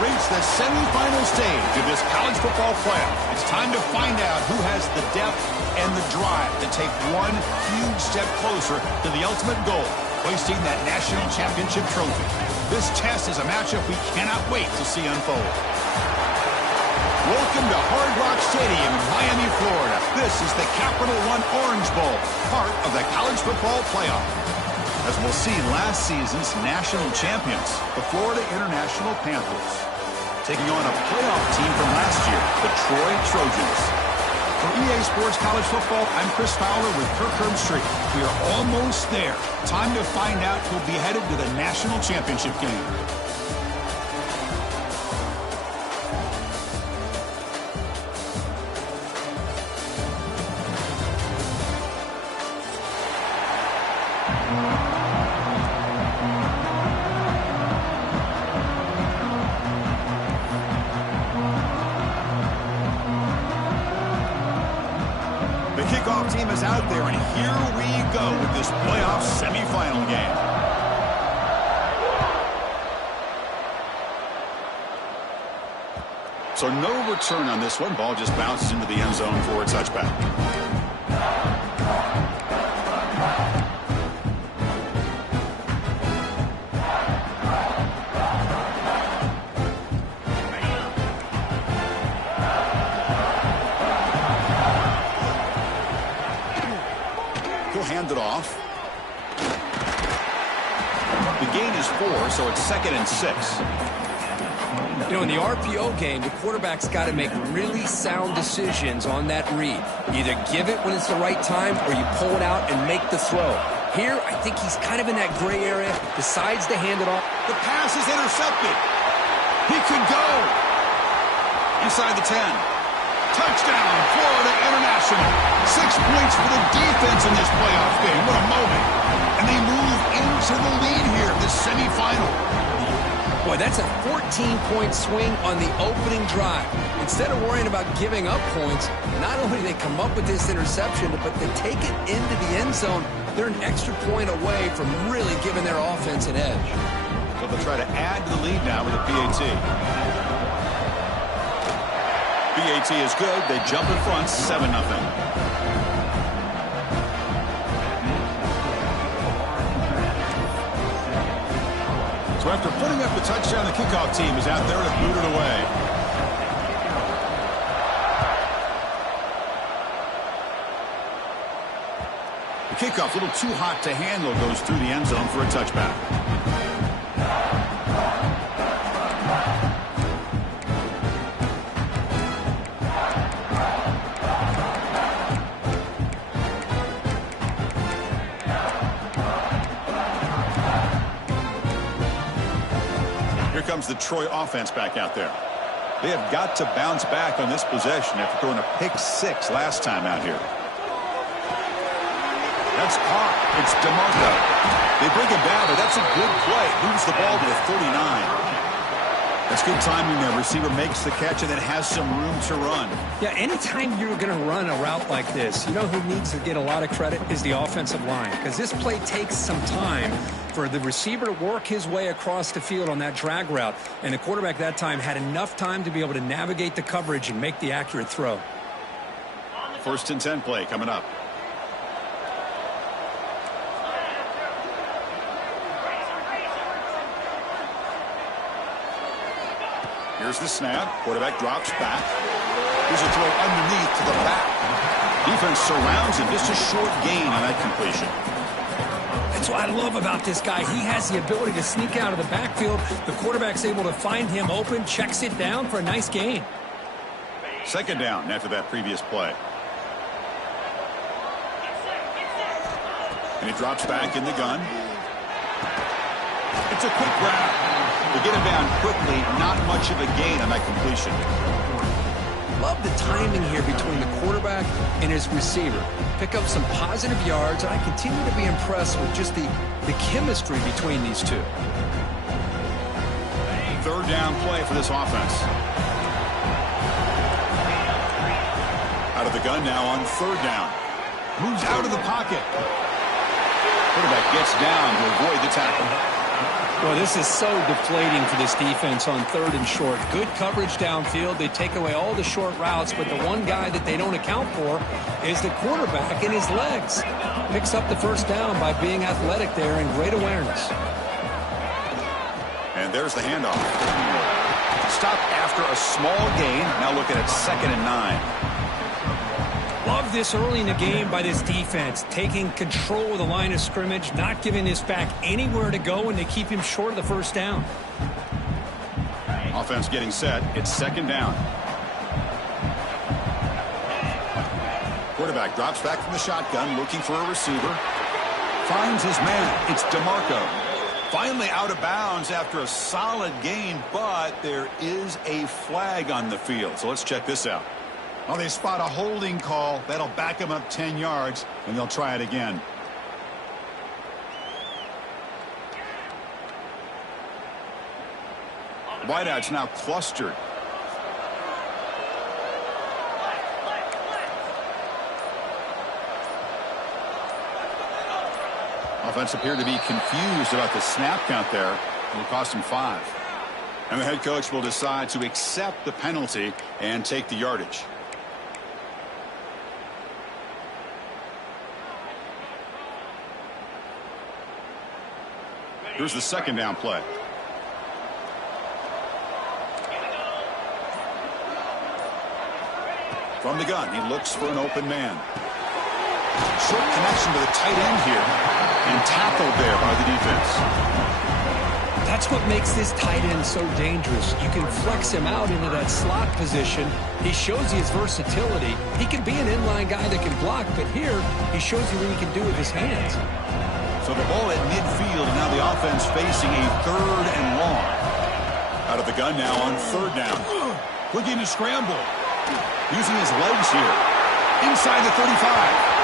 reached the semifinal stage of this college football playoff. It's time to find out who has the depth and the drive to take one huge step closer to the ultimate goal, hoisting that national championship trophy. This test is a matchup we cannot wait to see unfold. Welcome to Hard Rock Stadium in Miami, Florida. This is the Capital One Orange Bowl, part of the college football playoff. As we'll see, last season's national champions, the Florida International Panthers, taking on a playoff team from last year, the Troy Trojans. For EA Sports College Football, I'm Chris Fowler with Kirk Herbstreit. We are almost there. Time to find out who'll be headed to the national championship game. The kickoff team is out there, and here we go with this playoff semifinal game. So no return on this one. Ball just bounces into the end zone for a touchback. Hand it off. The gain is 4, so it's 2nd and 6. You know, in the RPO game, the quarterback's got to make really sound decisions on that read. Either give it when it's the right time or you pull it out and make the throw. Here, I think he's kind of in that gray area, decides to hand it off. The pass is intercepted. He could go. Inside the 10. Touchdown, Florida International. 6 points for the defense in this playoff game. What a moment. And they move into the lead here, the semifinal. Boy, that's a 14-point swing on the opening drive. Instead of worrying about giving up points, not only do they come up with this interception, but they take it into the end zone. They're an extra point away from really giving their offense an edge. So they'll try to add to the lead now with a PAT. PAT is good. They jump in front, 7-0. So after putting up the touchdown, the kickoff team is out there to boot it away. The kickoff, a little too hot to handle, goes through the end zone for a touchback. Here comes the Troy offense back out there. They have got to bounce back on this possession after throwing a pick 6 last time out here. That's caught. It's DeMarco. They bring him down, but that's a good play. Moves the ball to the 39. That's good timing there. Receiver makes the catch and then has some room to run. Yeah, anytime you're going to run a route like this, you know who needs to get a lot of credit is the offensive line, because this play takes some time for the receiver to work his way across the field on that drag route, and the quarterback that time had enough time to be able to navigate the coverage and make the accurate throw. 1st and 10 play coming up. Here's the snap. Quarterback drops back. Here's a throw underneath to the back. Defense surrounds him. Just a short gain on that completion. That's what I love about this guy. He has the ability to sneak out of the backfield. The quarterback's able to find him open, checks it down for a nice gain. 2nd down after that previous play. And he drops back in the gun. It's a quick grab. They get him down quickly, not much of a gain on that completion. Love the timing here between the quarterback and his receiver. Pick up some positive yards, and I continue to be impressed with just the chemistry between these two. 3rd down play for this offense. Out of the gun now on 3rd down. Moves out of the pocket. Quarterback gets down to avoid the tackle. Well, this is so deflating for this defense on 3rd and short. Good coverage downfield. They take away all the short routes, but the one guy that they don't account for is the quarterback and his legs. Picks up the first down by being athletic there and great awareness. And there's the handoff. Stopped after a small gain. Now looking at 2nd and 9. Love this early in the game by this defense, taking control of the line of scrimmage, not giving this back anywhere to go, and they keep him short of the first down. Offense getting set. It's 2nd down. Quarterback drops back from the shotgun, looking for a receiver. Finds his man. It's DeMarco. Finally out of bounds after a solid gain, but there is a flag on the field. So let's check this out. Well, they spot a holding call. That'll back them up 10 yards, and they'll try it again. Wideouts now clustered. Offense appeared to be confused about the snap count there. It'll cost him 5. And the head coach will decide to accept the penalty and take the yardage. Here's the 2nd down play. From the gun, he looks for an open man. Short connection to the tight end here. And tackled there by the defense. That's what makes this tight end so dangerous. You can flex him out into that slot position. He shows you his versatility. He can be an inline guy that can block, but here he shows you what he can do with his hands. So the ball at midfield, and now the offense facing a 3rd and long. Out of the gun now on 3rd down. Looking to scramble. Using his legs here. Inside the 35.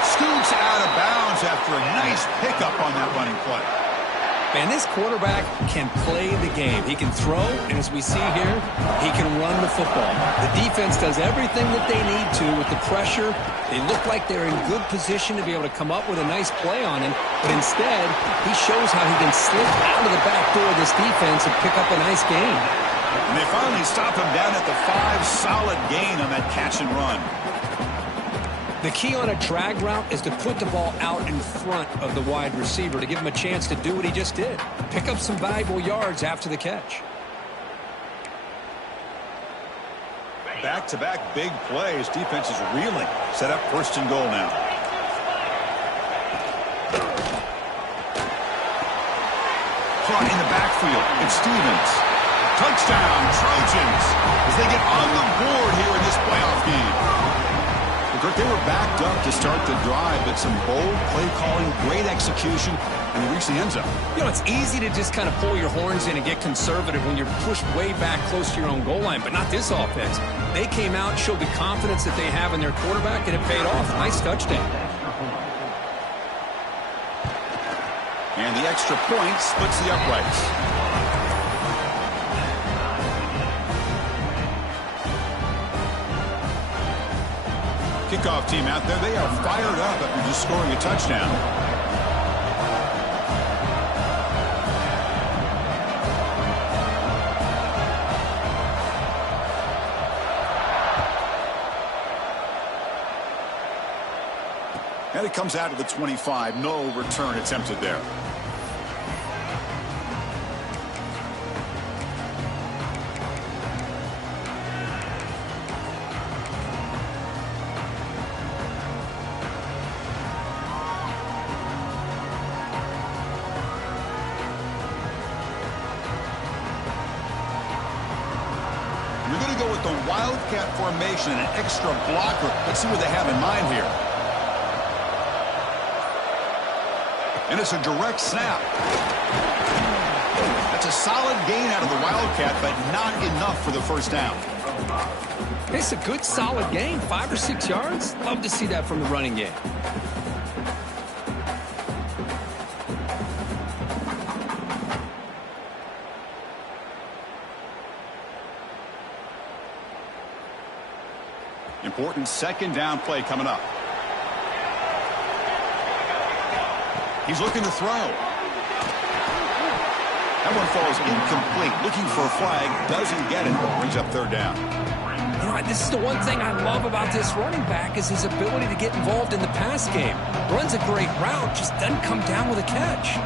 Scoots out of bounds after a nice pickup on that running play. Man, this quarterback can play the game. He can throw, and as we see here, he can run the football. The defense does everything that they need to with the pressure. They look like they're in good position to be able to come up with a nice play on him, but instead, he shows how he can slip out of the back door of this defense and pick up a nice gain. And they finally stop him down at the 5. Solid gain on that catch and run. The key on a drag route is to put the ball out in front of the wide receiver to give him a chance to do what he just did. Pick up some valuable yards after the catch. Back-to-back big plays. Defense is reeling. Set up 1st and goal now. Caught in the backfield. It's Stevens. Touchdown, Trojans, as they get on the board here in this playoff game. They were backed up to start the drive, but some bold play calling, great execution, and they reached the end zone. You know, it's easy to just kind of pull your horns in and get conservative when you're pushed way back close to your own goal line, but not this offense. They came out, showed the confidence that they have in their quarterback, and it paid off. Nice touchdown. And the extra point splits the uprights. Kickoff team out there. They are fired up after just scoring a touchdown. And it comes out of the 25. No return attempted there. Wildcat formation and an extra blocker. Let's see what they have in mind here. And it's a direct snap. That's a solid gain out of the Wildcat, but not enough for the first down. It's a good, solid gain. 5 or 6 yards. Love to see that from the running game. Important 2nd down play coming up. He's looking to throw. That one falls incomplete. Looking for a flag. Doesn't get it. Brings up third down. You know, this is the one thing I love about this running back is his ability to get involved in the pass game. Runs a great route, just doesn't come down with a catch.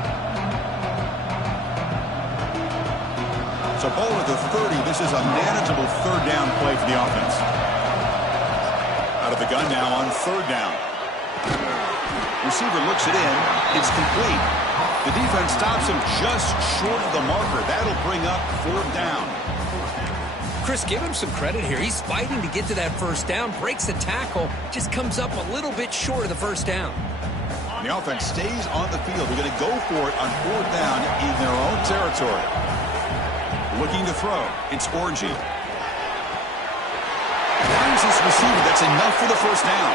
So ball at the 30. This is a manageable third down play for the offense. Out of the gun now on third down. Receiver looks it in. It's complete. The defense stops him just short of the marker. That'll bring up fourth down. Chris, give him some credit here. He's fighting to get to that first down, breaks the tackle, just comes up a little bit short of the first down. The offense stays on the field. They're going to go for it on fourth down in their own territory. Looking to throw. It's Orgy. Finds this receiver. That's enough for the first down.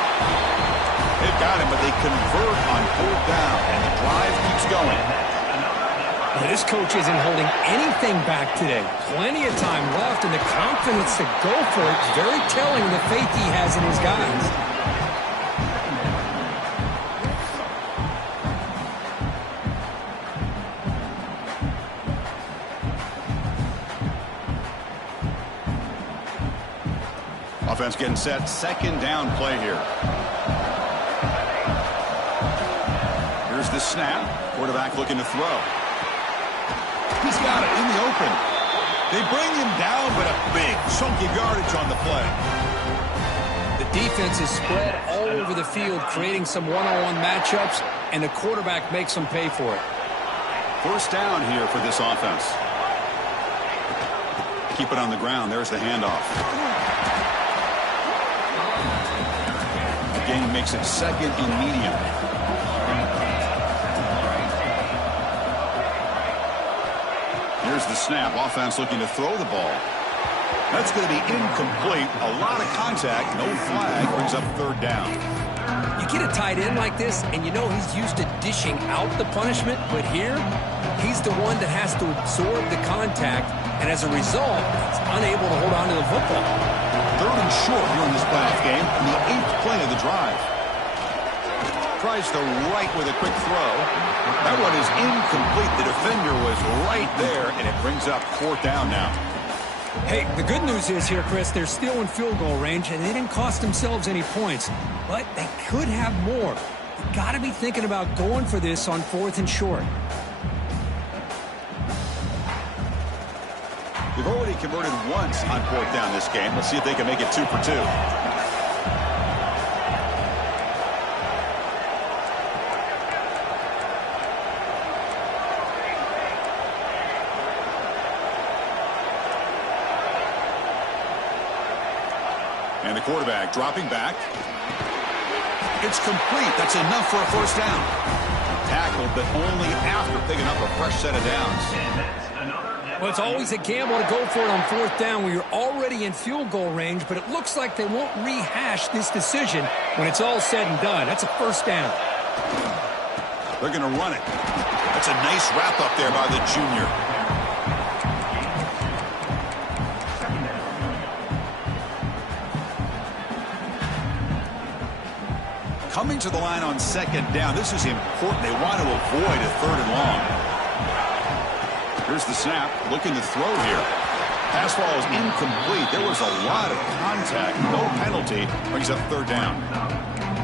They've got him, but they convert on fourth down, and the drive keeps going. This coach isn't holding anything back today. Plenty of time left, and the confidence to go for it is very telling of the faith he has in his guys. Offense getting set. Second down play here. Here's the snap. Quarterback looking to throw. He's got it in the open. They bring him down, but a big chunk of yardage on the play. The defense is spread all over the field, creating some one-on-one matchups, and the quarterback makes them pay for it. First down here for this offense. Keep it on the ground. There's the handoff. The gain makes it second and medium. Here's the snap. Offense looking to throw the ball. That's going to be incomplete. A lot of contact. No flag. Brings up third down. You get a tight end like this, and you know he's used to dishing out the punishment, but here, he's the one that has to absorb the contact, and as a result, he's unable to hold on to the football. Third and short here in this playoff game, in the 8th play of the drive. Tries the right with a quick throw. That one is incomplete. The defender was right there, and it brings up fourth down now. Hey, the good news is here, Chris, they're still in field goal range, and they didn't cost themselves any points, but they could have more. You've got to be thinking about going for this on fourth and short. They've already converted once on fourth down this game. Let's see if they can make it 2 for 2. And the quarterback dropping back. It's complete. That's enough for a first down. Tackled, but only after picking up a fresh set of downs. Well, it's always a gamble to go for it on fourth down when you're already in field goal range, but it looks like they won't rehash this decision when it's all said and done. That's a first down. They're going to run it. That's a nice wrap up there by the junior. Coming to the line on second down. This is important. They want to avoid a third and long. Here's the snap. Looking to throw here. Pass ball is incomplete. There was a lot of contact. No penalty. Brings up third down.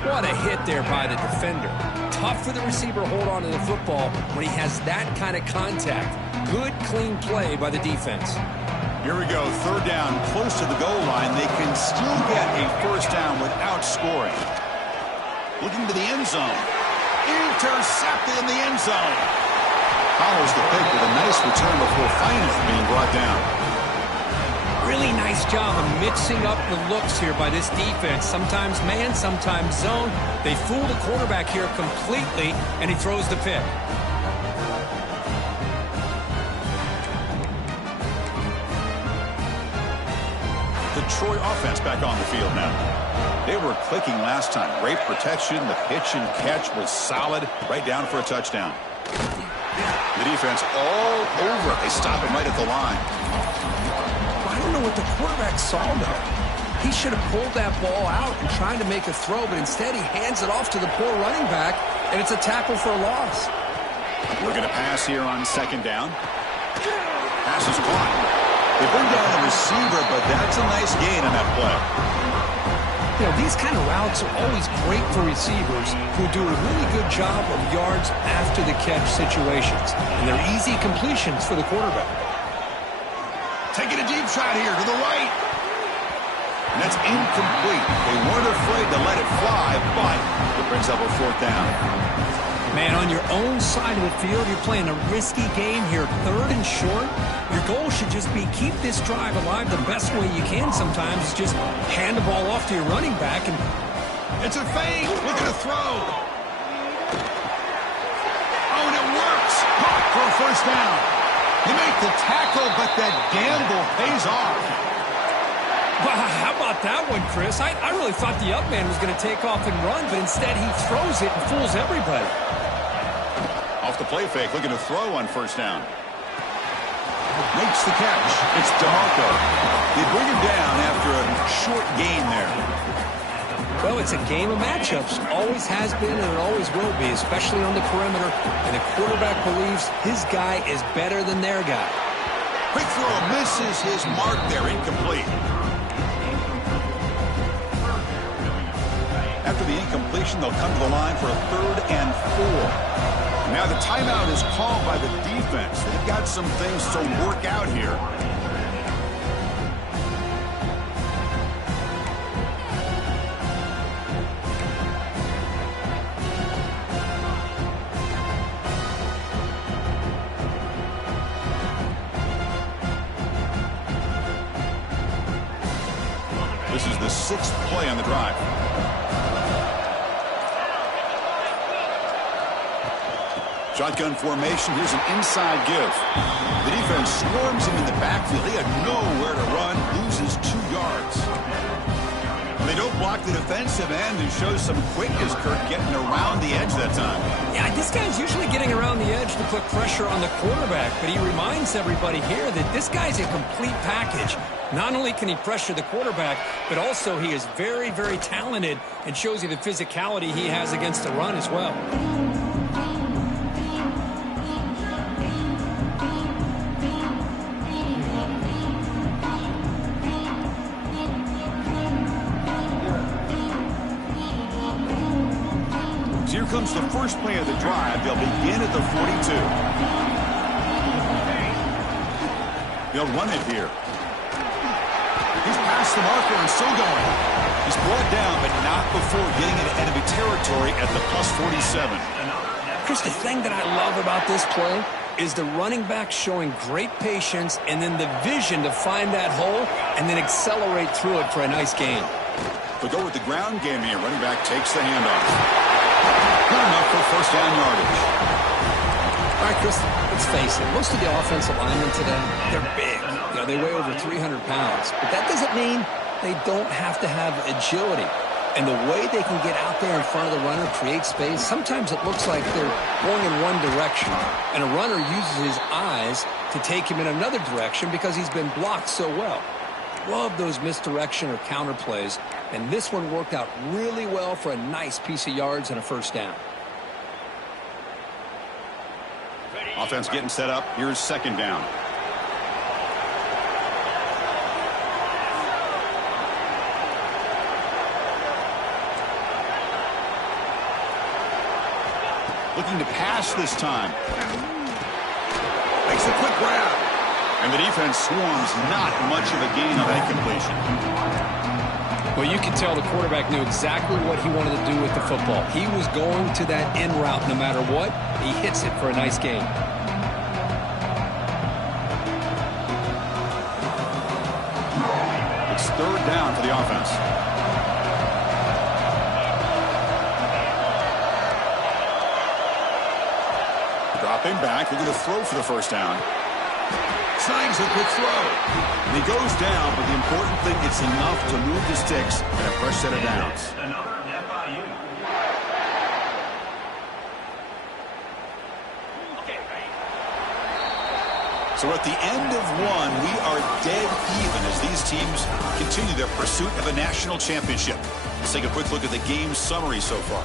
What a hit there by the defender. Tough for the receiver to hold on to the football when he has that kind of contact. Good, clean play by the defense. Here we go. Third down. Close to the goal line. They can still get a first down without scoring. Looking to the end zone. Intercepted in the end zone. Follows the pick with a nice return before finally being brought down. Really nice job of mixing up the looks here by this defense. Sometimes man, sometimes zone. They fool the quarterback here completely, and he throws the pick. The Troy offense back on the field now. They were clicking last time. Great protection. The pitch and catch was solid. Right down for a touchdown. The defense all over. They stop him right at the line. I don't know what the quarterback saw, though. He should have pulled that ball out and tried to make a throw, but instead he hands it off to the poor running back, and it's a tackle for a loss. We're going to pass here on second down. Pass is caught. They bring down the receiver, but that's a nice gain on that play. You know, these kind of routes are always great for receivers who do a really good job of yards after the catch situations. And they're easy completions for the quarterback. Taking a deep shot here to the right. And that's incomplete. They weren't afraid to let it fly, but it brings up a fourth down. Man, on your own side of the field, you're playing a risky game here. 3rd and short. Your goal should just be keep this drive alive the best way you can sometimes. Is just hand the ball off to your running back. And it's a fake. Look at a throw. Oh, and it works. Caught for a first down. They make the tackle, but that gamble pays off. Wow, how about that one, Chris? I really thought the up man was going to take off and run, but instead he throws it and fools everybody. Off the play fake, looking to throw on first down. Makes the catch. It's DeMarco. They bring him down after a short gain there. Well, it's a game of matchups. Always has been and it always will be, especially on the perimeter. And the quarterback believes his guy is better than their guy. Quick throw misses his mark there, incomplete. After the incompletion, they'll come to the line for a 3rd and 4. Now the timeout is called by the defense. They've got some things to work out here. This is the 6th play on the drive. Shotgun formation. Here's an inside give. The defense swarms him in the backfield. He had nowhere to run. Loses 2 yards. They don't block the defensive end and shows some quickness, Kirk, getting around the edge that time. Yeah, this guy's usually getting around the edge to put pressure on the quarterback, but he reminds everybody here that this guy's a complete package. Not only can he pressure the quarterback, but also he is very, very talented and shows you the physicality he has against the run as well. Here comes the first play of the drive. They'll begin at the 42. They'll run it here. He's past the marker and still going. He's brought down, but not before getting into enemy territory at the plus 47. Chris, the thing that I love about this play is the running back showing great patience and then the vision to find that hole and then accelerate through it for a nice gain. They'll go with the ground game here. Running back takes the handoff. Good enough for first down yardage. All right, Chris, let's face it. Most of the offensive linemen today, they're big. You know, they weigh over 300 pounds. But that doesn't mean they don't have to have agility. And the way they can get out there in front of the runner, create space, sometimes it looks like they're going in one direction. And a runner uses his eyes to take him in another direction because he's been blocked so well. Love those misdirection or counter plays. And this one worked out really well for a nice piece of yards and a first down. Offense getting set up. Here's second down. Looking to pass this time. Makes a quick grab. And the defense swarms. Not much of a gain on that completion. Well, you can tell the quarterback knew exactly what he wanted to do with the football. He was going to that end route no matter what. He hits it for a nice gain. It's 3rd down for the offense. Dropping back, looking to throw for the first down. Snags a quick throw. And he goes down, but the important thing, it's enough to move the sticks and a fresh set of downs. So at the end of one, we are dead even as these teams continue their pursuit of a national championship. Let's take a quick look at the game summary so far.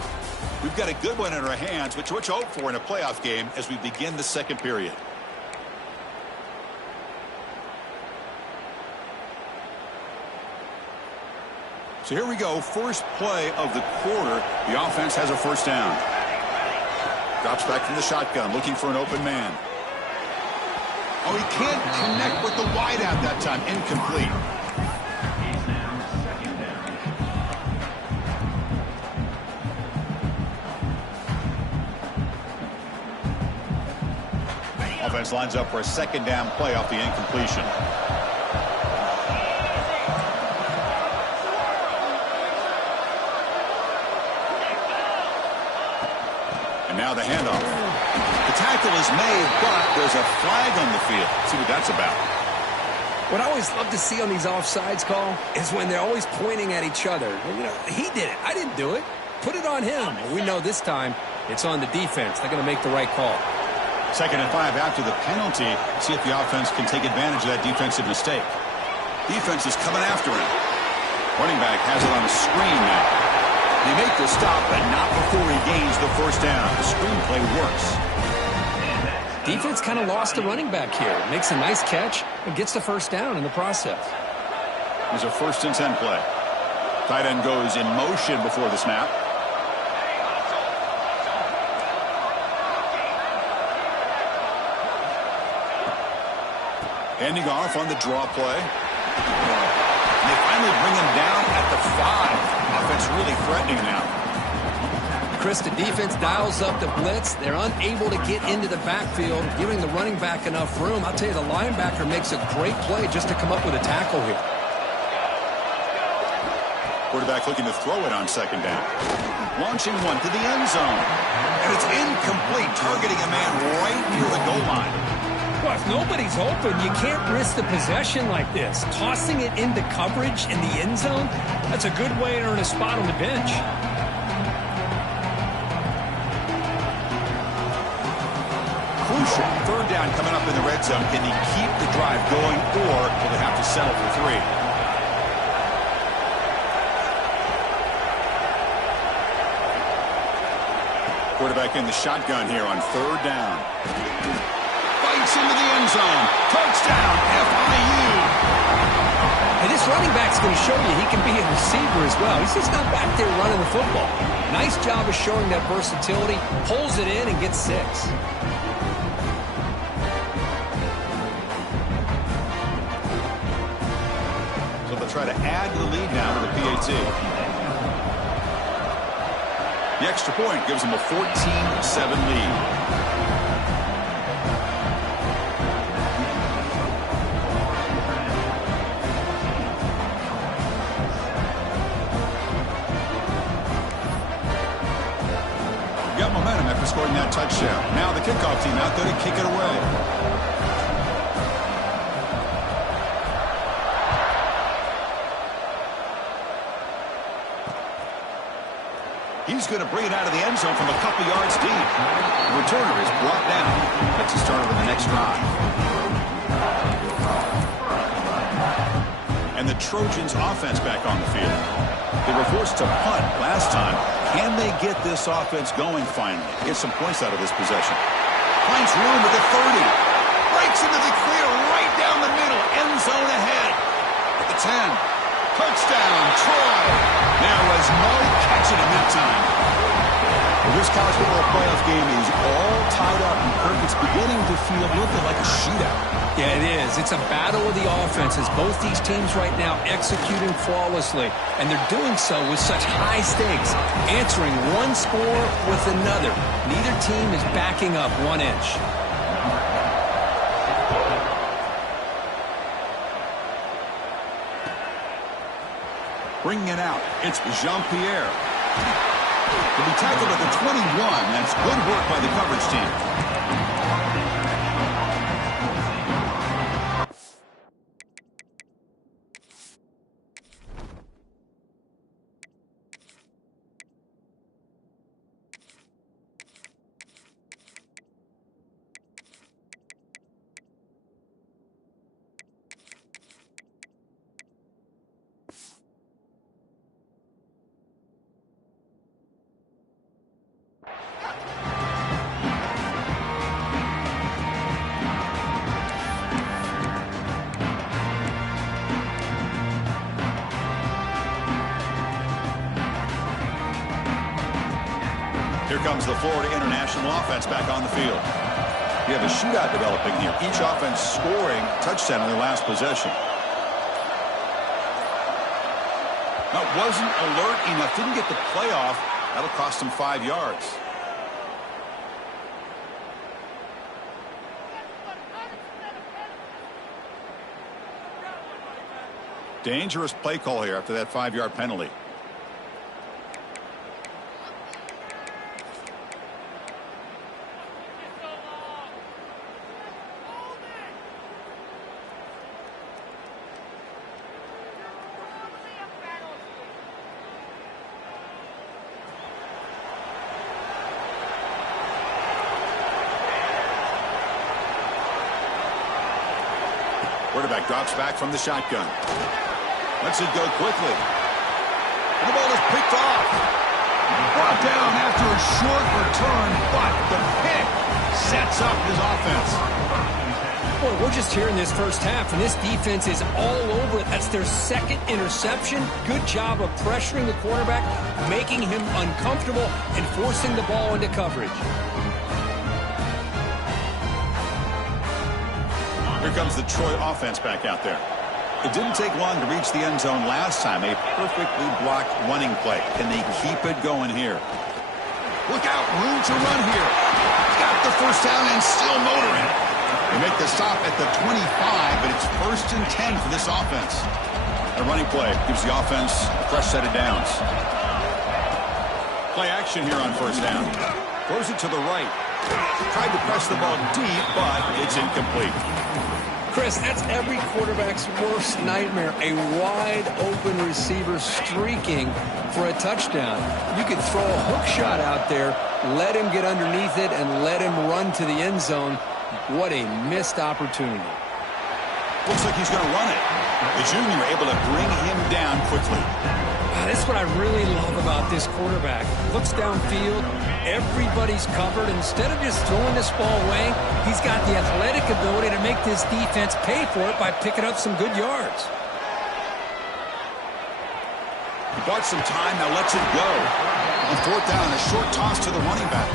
We've got a good one in our hands, which hope for in a playoff game as we begin the second period. So here we go, first play of the quarter. The offense has a first down. Drops back from the shotgun, looking for an open man. Oh, he can't connect with the wideout that time. Incomplete. Offense lines up for a second down play off the incompletion. And now the handoff. The tackle is made, but there's a flag on the field. See what that's about. What I always love to see on these offsides call is when they're always pointing at each other. You know, he did it. I didn't do it. Put it on him. Well, we know this time it's on the defense. They're going to make the right call. 2nd and 5 after the penalty. See if the offense can take advantage of that defensive mistake. Defense is coming after him. Running back has it on a screen now. They make the stop, but not before he gains the first down. The screenplay works. Defense kind of lost the running back here. Makes a nice catch and gets the first down in the process. There's a 1st and 10 play. Tight end goes in motion before the snap. Handing off on the draw play. And they finally bring him down at the 5. Offense really threatening now. Chris, the defense dials up the blitz. They're unable to get into the backfield, giving the running back enough room. I'll tell you, the linebacker makes a great play just to come up with a tackle here. Quarterback looking to throw it on 2nd down. Launching one to the end zone. And it's incomplete, targeting a man right near the goal line. Well, if nobody's open, you can't risk the possession like this. Tossing it into coverage in the end zone, that's a good way to earn a spot on the bench. Crucial. 3rd down coming up in the red zone. Can he keep the drive going, or will they have to settle for 3? Quarterback in the shotgun here on 3rd down. Fights into the end zone. Touchdown, FIU. And this running back's going to show you he can be a receiver as well. He's just not back there running the football. Nice job of showing that versatility. Pulls it in and gets 6. So they'll try to add to the lead now with a PAT. The extra point gives them a 14-7 lead. Got momentum after scoring that touchdown. Now the kickoff team out there to kick it away. He's going to bring it out of the end zone from a couple yards deep. The returner is brought down. Gets us started with the next drive. And the Trojans offense back on the field. They were forced to punt last time. Can they get this offense going finally? Get some points out of this possession. Finds room at the 30. Breaks into the clear right down the middle. End zone ahead. At the 10. Touchdown, Troy. There was no catching him that time. Well, this college football playoff game is all tied up, and Kirk, it's beginning to feel a little bit like a shootout. Yeah, it is. It's a battle of the offenses. Both these teams right now executing flawlessly, and they're doing so with such high stakes, answering one score with another. Neither team is backing up 1 inch. Bringing it out, it's Jean-Pierre. He'll be tackled at the 21. That's good work by the coverage team. comes the Florida International offense back on the field. We have a shootout developing here. Each offense scoring a touchdown on their last possession. Now, wasn't alert enough. Didn't get the play off. That'll cost him 5 yards. Dangerous play call here after that 5-yard penalty. Quarterback drops back from the shotgun. Lets it go quickly. And the ball is picked off. Brought down after a short return, but the pick sets up his offense. Boy, we're just here in this first half, and this defense is all over it. That's their second interception. Good job of pressuring the quarterback, making him uncomfortable, and forcing the ball into coverage. Here comes the Troy offense back out there. It didn't take long to reach the end zone last time. A perfectly blocked running play. Can they keep it going here? Look out, room to run here. Got the first down and still motoring. They make the stop at the 25, but it's 1st and 10 for this offense. A running play gives the offense a fresh set of downs. Play action here on 1st down. Throws it to the right. Tried to press the ball deep, but it's incomplete. Chris, that's every quarterback's worst nightmare. A wide-open receiver streaking for a touchdown. You could throw a hook shot out there, let him get underneath it, and let him run to the end zone. What a missed opportunity. Looks like he's going to run it. The junior able to bring him down quickly. That's what I really love about this quarterback. Looks downfield, everybody's covered. Instead of just throwing this ball away, he's got the athletic ability to make this defense pay for it by picking up some good yards. He bought some time, now lets it go. On 4th down, a short toss to the running back.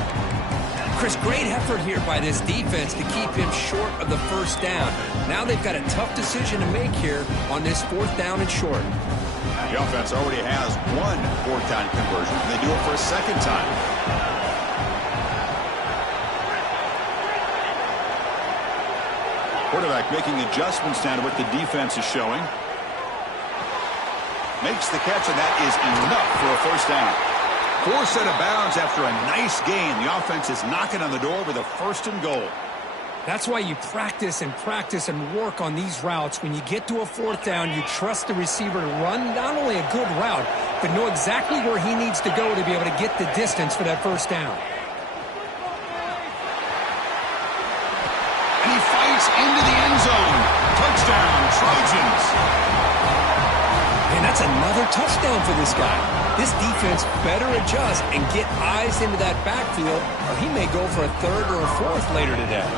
Chris, great effort here by this defense to keep him short of the 1st down. Now they've got a tough decision to make here on this 4th down and short. The offense already has 1 4th down conversion, and they do it for a 2nd time. Quarterback making adjustments down to what the defense is showing. Makes the catch, and that is enough for a 1st down. 4 set of bounds after a nice gain. The offense is knocking on the door with a 1st and goal. That's why you practice and work on these routes. When you get to a 4th down, you trust the receiver to run not only a good route, but know exactly where he needs to go to be able to get the distance for that 1st down. And he fights into the end zone. Touchdown, Trojans. And that's another touchdown for this guy. This defense better adjust and get eyes into that backfield, or he may go for a 3rd or a 4th later today.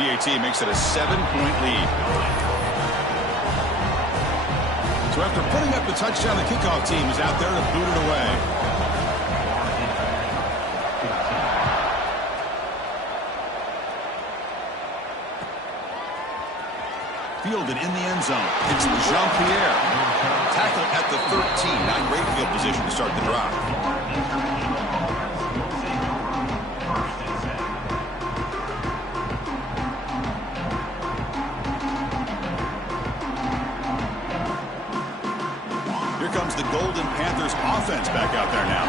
PAT makes it a 7-point lead. So after putting up the touchdown, the kickoff team is out there to boot it away. Fielded in the end zone. It's Jean-Pierre. Tackle at the 13. Not great field position to start the drive. Here comes the Golden Panthers offense back out there now.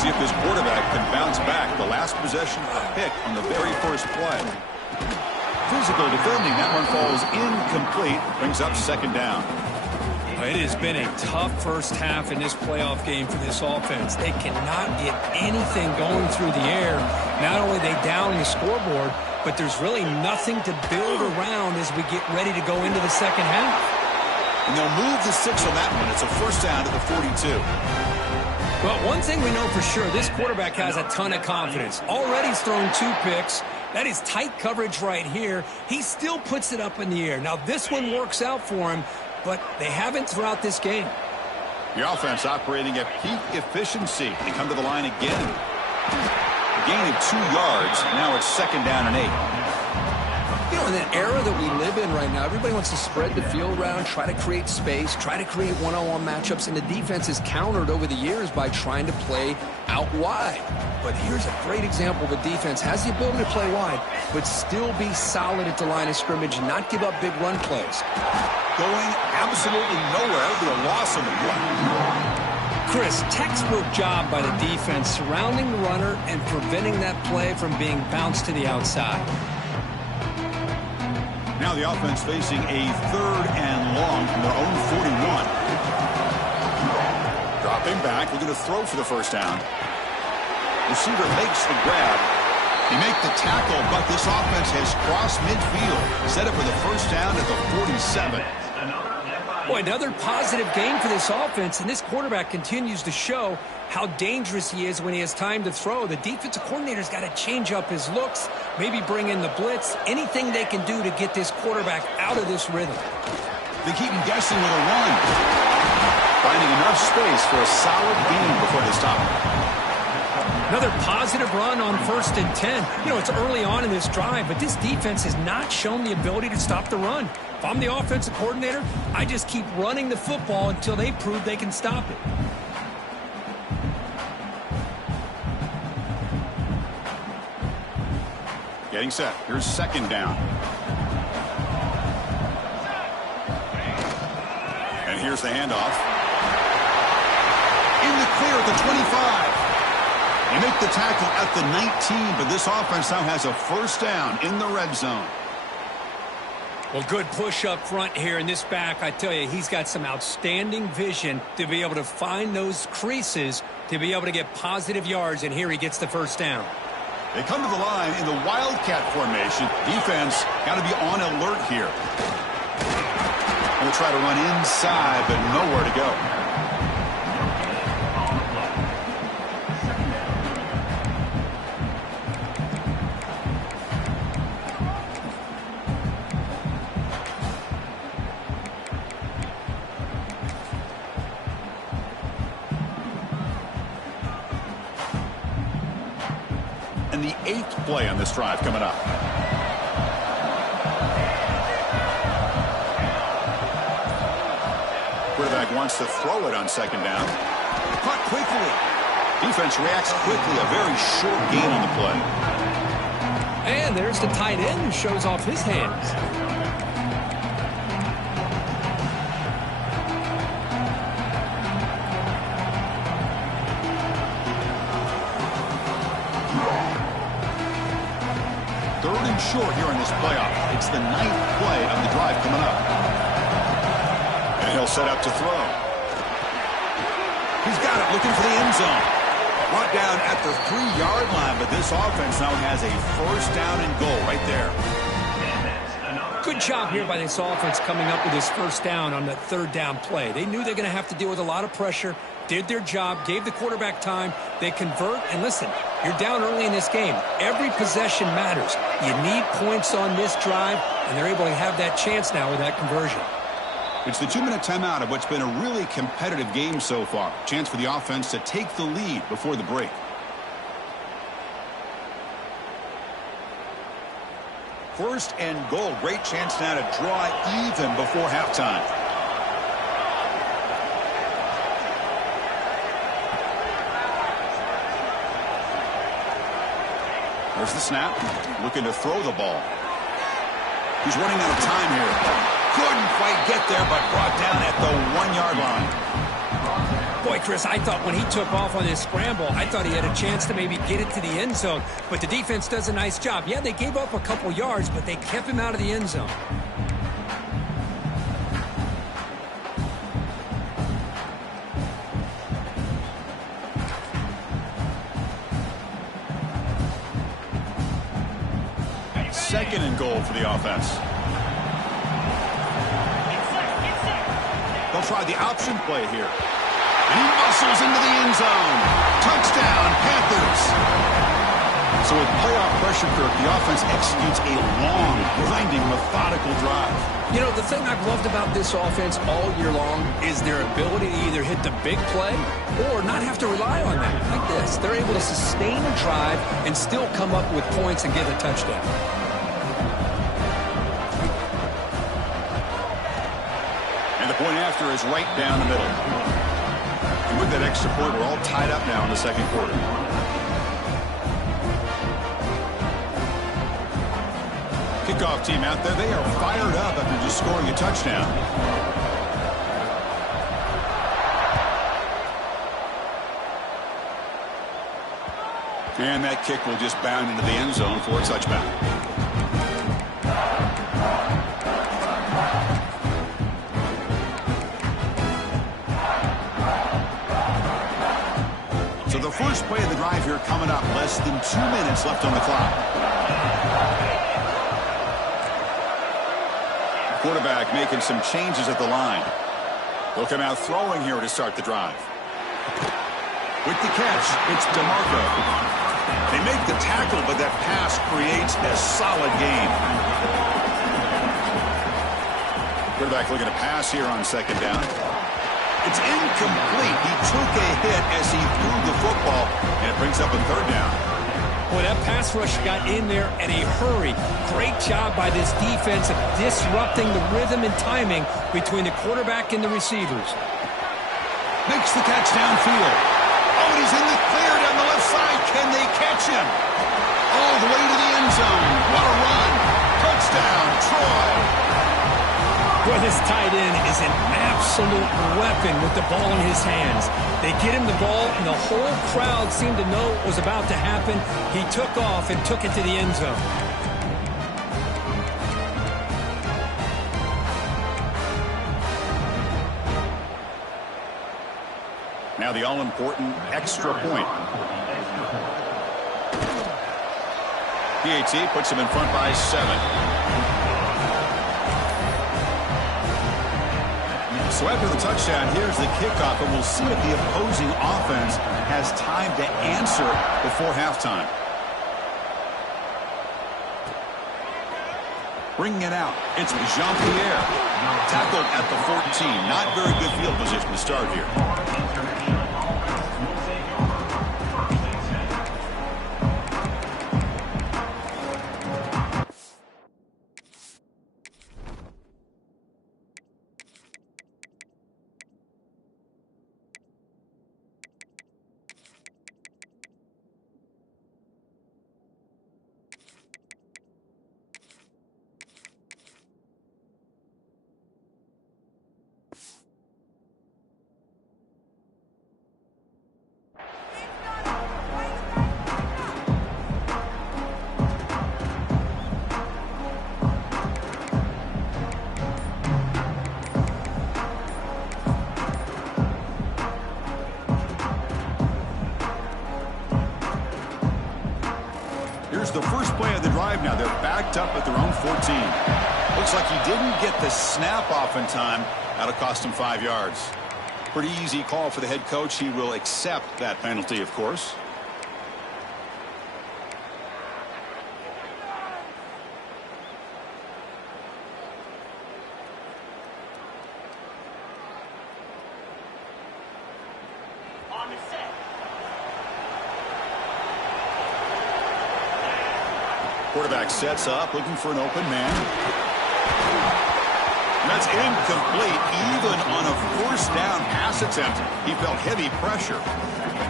See if this quarterback can bounce back. The last possession, a pick on the very first play. Physical defending. That one falls incomplete. Brings up 2nd down. It has been a tough first half in this playoff game for this offense. They cannot get anything going through the air. Not only are they down the scoreboard, but there's really nothing to build around as we get ready to go into the 2nd half. And they'll move the 6 on that one. It's a 1st down at the 42. Well, one thing we know for sure, this quarterback has a ton of confidence. Already he's thrown 2 picks. That is tight coverage right here. He still puts it up in the air. Now, this one works out for him, but they haven't throughout this game. The offense operating at peak efficiency. They come to the line again. A gain of 2 yards. Now it's 2nd down and 8. You know, in an era that we live in right now, everybody wants to spread the field around, try to create space, try to create one-on-one matchups, and the defense is countered over the years by trying to play out wide. But here's a great example of a defense has the ability to play wide, but still be solid at the line of scrimmage and not give up big run plays. Going absolutely nowhere. That would be a loss on the play. Chris, textbook job by the defense surrounding the runner and preventing that play from being bounced to the outside. Now the offense facing a 3rd and long from their own 41. Dropping back, looking to throw for the 1st down. Receiver makes the grab. He makes the tackle, but this offense has crossed midfield. Set up for the 1st down at the 47. Boy, another positive game for this offense, and this quarterback continues to show how dangerous he is when he has time to throw. The defensive coordinator's got to change up his looks, maybe bring in the blitz, anything they can do to get this quarterback out of this rhythm. They keep him guessing with a run. Finding enough space for a solid gain before they stop. Another positive run on 1st and 10. You know, it's early on in this drive, but this defense has not shown the ability to stop the run. If I'm the offensive coordinator, I just keep running the football until they prove they can stop it. Getting set. Here's 2nd down. And here's the handoff. In the clear at the 25. They make the tackle at the 19, but this offense now has a 1st down in the red zone. Well, good push up front here in this back. I tell you, he's got some outstanding vision to be able to find those creases to be able to get positive yards, and here he gets the 1st down. They come to the line in the Wildcat formation. Defense got to be on alert here. We'll try to run inside, but nowhere to go. And the 8th play on this drive coming up. Quarterback wants to throw it on 2nd down. Caught quickly. Defense reacts quickly. A very short gain on the play. And there's the tight end who shows off his hands. Short here in this playoff. It's the 9th play of the drive coming up. And he'll set up to throw. He's got it, looking for the end zone. Brought down at the 3-yard line, but this offense now has a 1st down and goal right there. Good job here by this offense coming up with his 1st down on that 3rd down play. They knew they're going to have to deal with a lot of pressure, did their job, gave the quarterback time. They convert, and listen, you're down early in this game. Every possession matters. You need points on this drive, and they're able to have that chance now with that conversion. It's the 2-minute timeout of what's been a really competitive game so far. Chance for the offense to take the lead before the break. First and goal. Great chance now to draw even before halftime. There's the snap. Looking to throw the ball. He's running out of time here. Couldn't quite get there, but brought down at the 1-yard line. Boy, Chris, I thought when he took off on this scramble, I thought he had a chance to maybe get it to the end zone. But the defense does a nice job. Yeah, they gave up a couple yards, but they kept him out of the end zone. Second and goal for the offense. They'll try the option play here. And he muscles into the end zone. Touchdown, Panthers. So So with playoff pressure, Kirk, the offense executes a long, grinding, methodical drive. You know, the thing I've loved about this offense all year long is their ability to either hit the big play or not have to rely on that. Like this, they're able to sustain a drive and still come up with points and get a touchdown. And the point after is right down the middle. And with that extra point, we're all tied up now in the second quarter. Kickoff team out there, they are fired up after just scoring a touchdown. And that kick will just bound into the end zone for a touchback. So the first play of the drive here coming up, less than 2 minutes left on the clock. Quarterback making some changes at the line. They'll come out throwing here to start the drive. With the catch, it's DeMarco. They make the tackle, but that pass creates a solid gain. Quarterback looking to pass here on second down. It's incomplete. He took a hit as he threw the football, and it brings up a third down. Boy, that pass rush got in there in a hurry. Great job by this defense of disrupting the rhythm and timing between the quarterback and the receivers. Makes the catch downfield. Oh, and he's in the clear down the left side. Can they catch him? All the way to the end zone. What a run. Touchdown, Troy. Boy, this tight end is an absolute weapon with the ball in his hands. They get him the ball, and the whole crowd seemed to know what was about to happen. He took off and took it to the end zone. Now the all-important extra point. PAT puts him in front by 7. So after the touchdown, here's the kickoff, and we'll see if the opposing offense has time to answer before halftime. Bringing it out, it's Jean-Pierre. Tackled at the 14. Not very good field position to start here. The first play of the drive now. They're backed up at their own 14. Looks like he didn't get the snap off in time. That'll cost him 5 yards. Pretty easy call for the head coach. He will accept that penalty, of course. Quarterback sets up, looking for an open man. And that's incomplete. Even on a first down pass attempt, he felt heavy pressure.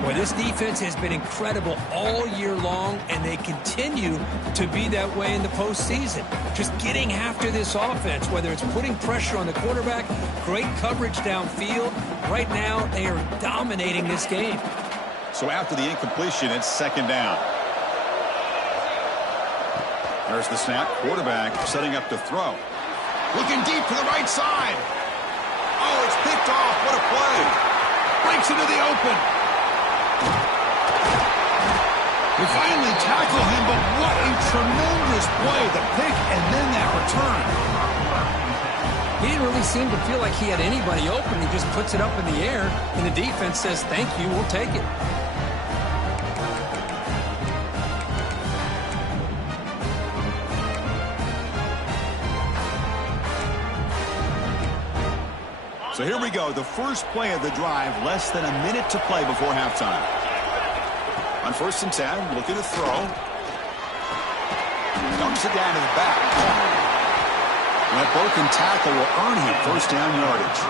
Boy, this defense has been incredible all year long, and they continue to be that way in the postseason. Just getting after this offense, whether it's putting pressure on the quarterback, great coverage downfield. Right now, they are dominating this game. So after the incompletion, it's second down. There's the snap. Quarterback setting up to throw. Looking deep to the right side. Oh, it's picked off. What a play. Breaks into the open. We finally tackle him, but what a tremendous play. The pick and then that return. He didn't really seem to feel like he had anybody open. He just puts it up in the air, and the defense says, thank you, we'll take it. So here we go, the first play of the drive, less than a minute to play before halftime. On 1st and 10, looking to throw. Dumps it down to the back. And that broken tackle will earn him first down yardage.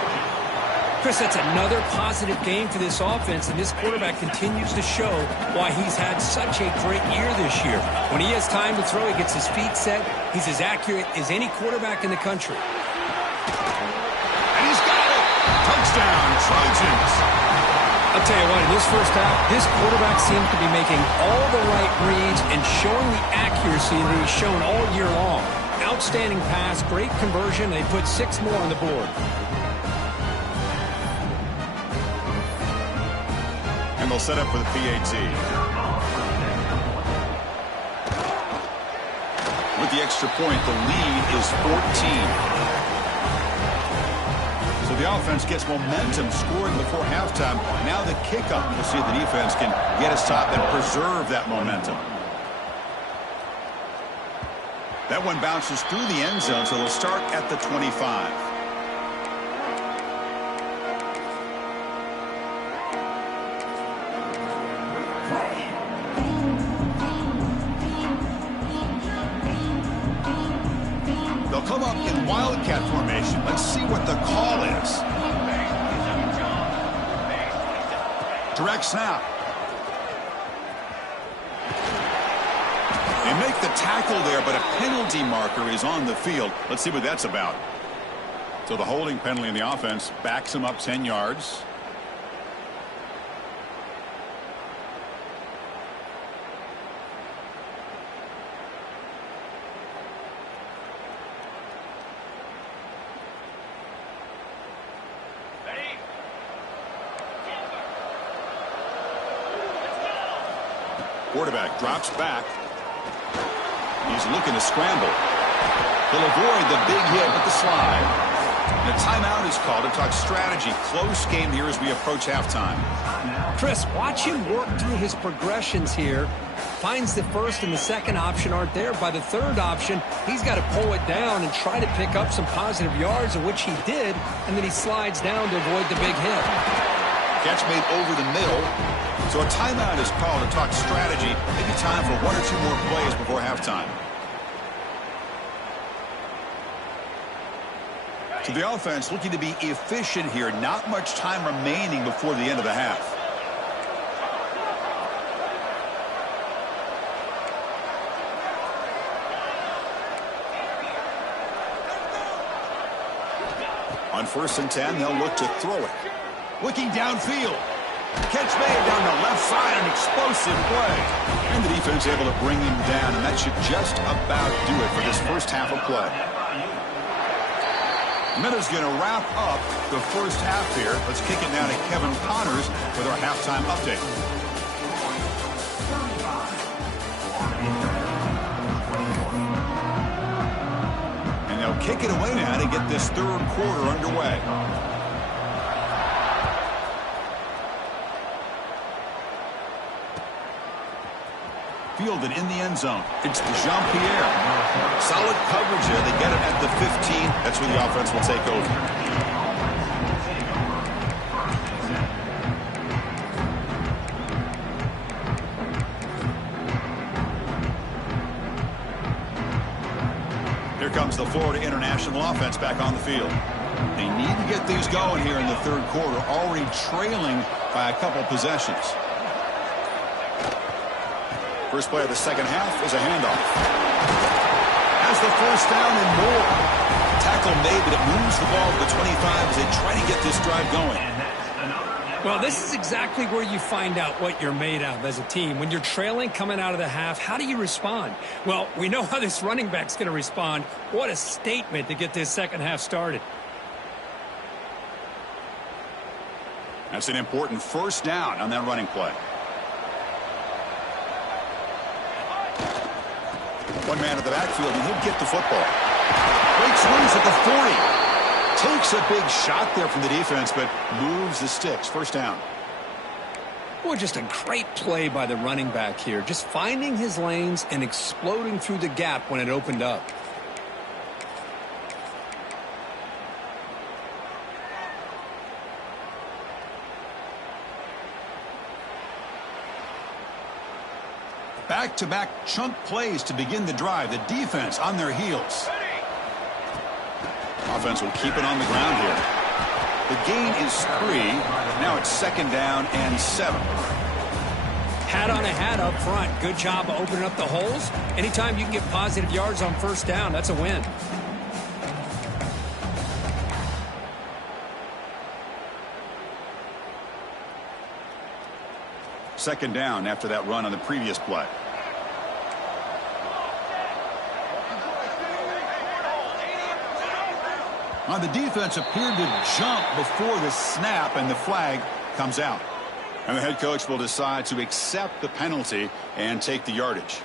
Chris, that's another positive game for this offense, and this quarterback continues to show why he's had such a great year this year. When he has time to throw, he gets his feet set. He's as accurate as any quarterback in the country. And he's got it! Touchdown, Trojans! I'll tell you what, in this first half, this quarterback seems to be making all the right reads and showing the accuracy that he's shown all year long. Outstanding pass, great conversion. They put 6 more on the board. And they'll set up for the PAT. With the extra point, the lead is 14. So the offense gets momentum scoring before halftime. Now the kickoff. We'll see if the defense can get us top and preserve that momentum. That one bounces through the end zone, so they'll start at the 25. They'll come up in wildcat formation. Let's see what the call is. Direct snap. They make the tackle there, but a penalty marker is on the field. Let's see what that's about. So the holding penalty in the offense backs him up 10 yards. Quarterback drops back. He's looking to scramble. He'll avoid the big hit with the slide. And a timeout is called to talk strategy. Close game here as we approach halftime. Chris, watch him work through his progressions here. Finds the first and the second option aren't there. By the third option, he's got to pull it down and try to pick up some positive yards, of which he did, and then he slides down to avoid the big hit. Catch made over the middle. So a timeout is called to talk strategy. Maybe time for 1 or 2 more plays before halftime. So the offense looking to be efficient here. Not much time remaining before the end of the half. On 1st and 10, they'll look to throw it. Looking downfield. Catch made down the left side, an explosive play. And the defense able to bring him down, and that should just about do it for this first half of play. Minuta's going to wrap up the first half here. Let's kick it now to Kevin Connors with our halftime update. And they'll kick it away now to get this third quarter underway. Fielded in the end zone. It's Jean-Pierre. Solid coverage here. They get it at the 15. That's where the offense will take over. Here comes the Florida International offense back on the field. They need to get these going here in the third quarter, already trailing by a couple possessions. First play of the second half is a handoff. Has the first down and more. Tackle made, but it moves the ball to the 25 as they try to get this drive going. Well, this is exactly where you find out what you're made of as a team. When you're trailing coming out of the half, how do you respond? Well, we know how this running back's going to respond. What a statement to get this second half started. That's an important first down on that running play. One man at the backfield, and he'll get the football. Breaks loose at the 40. Takes a big shot there from the defense, but moves the sticks. First down. Boy, just a great play by the running back here. Just finding his lanes and exploding through the gap when it opened up. Back-to-back chunk plays to begin the drive. The defense on their heels. Offense will keep it on the ground here. The gain is 3. Now it's 2nd down and 7. Hat on a hat up front. Good job of opening up the holes. Anytime you can get positive yards on 1st down, that's a win. Second down after that run on the previous play. Now the defense appeared to jump before the snap, and the flag comes out. And the head coach will decide to accept the penalty and take the yardage.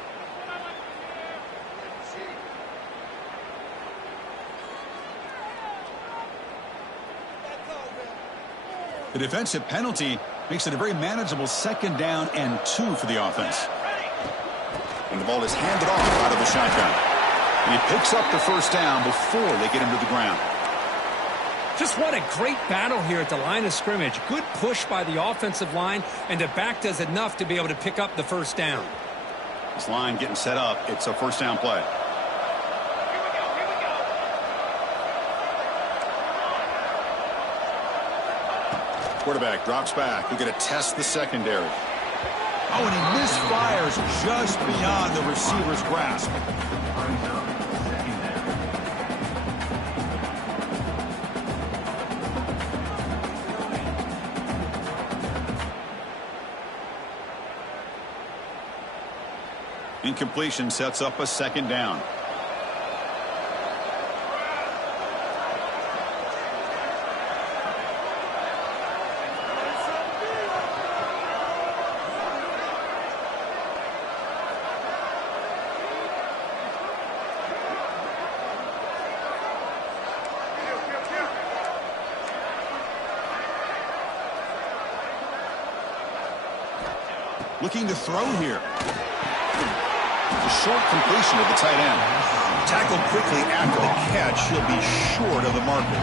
The defensive penalty makes it a very manageable 2nd down and 2 for the offense. And the ball is handed off out of the shotgun. And he picks up the 1st down before they get him to the ground. Just what a great battle here at the line of scrimmage. Good push by the offensive line, and the back does enough to be able to pick up the 1st down. This line getting set up. It's a 1st down play. Quarterback drops back. We're going to test the secondary. Oh, and he misfires just beyond the receiver's grasp. Incompletion sets up a 2nd down. Looking to throw here. A short completion of the tight end. Tackled quickly after the catch. He'll be short of the marker.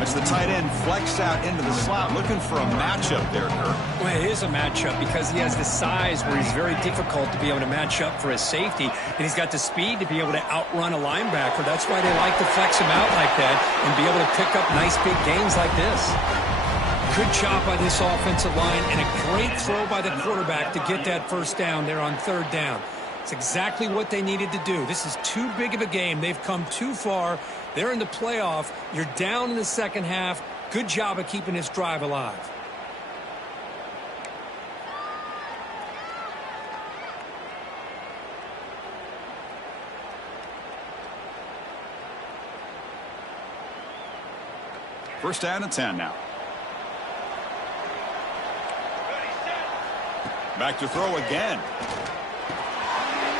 As the tight end flexed out into the slot, looking for a matchup there, Kirk. Well, it is a matchup because he has the size where he's very difficult to be able to match up for his safety, and he's got the speed to be able to outrun a linebacker. That's why they like to flex him out like that and be able to pick up nice big gains like this. Good job by this offensive line, and a great throw by the quarterback to get that 1st down there on 3rd down. It's exactly what they needed to do. This is too big of a game. They've come too far. They're in the playoff. You're down in the 2nd half. Good job of keeping this drive alive. First down and 10 now. Back to throw again.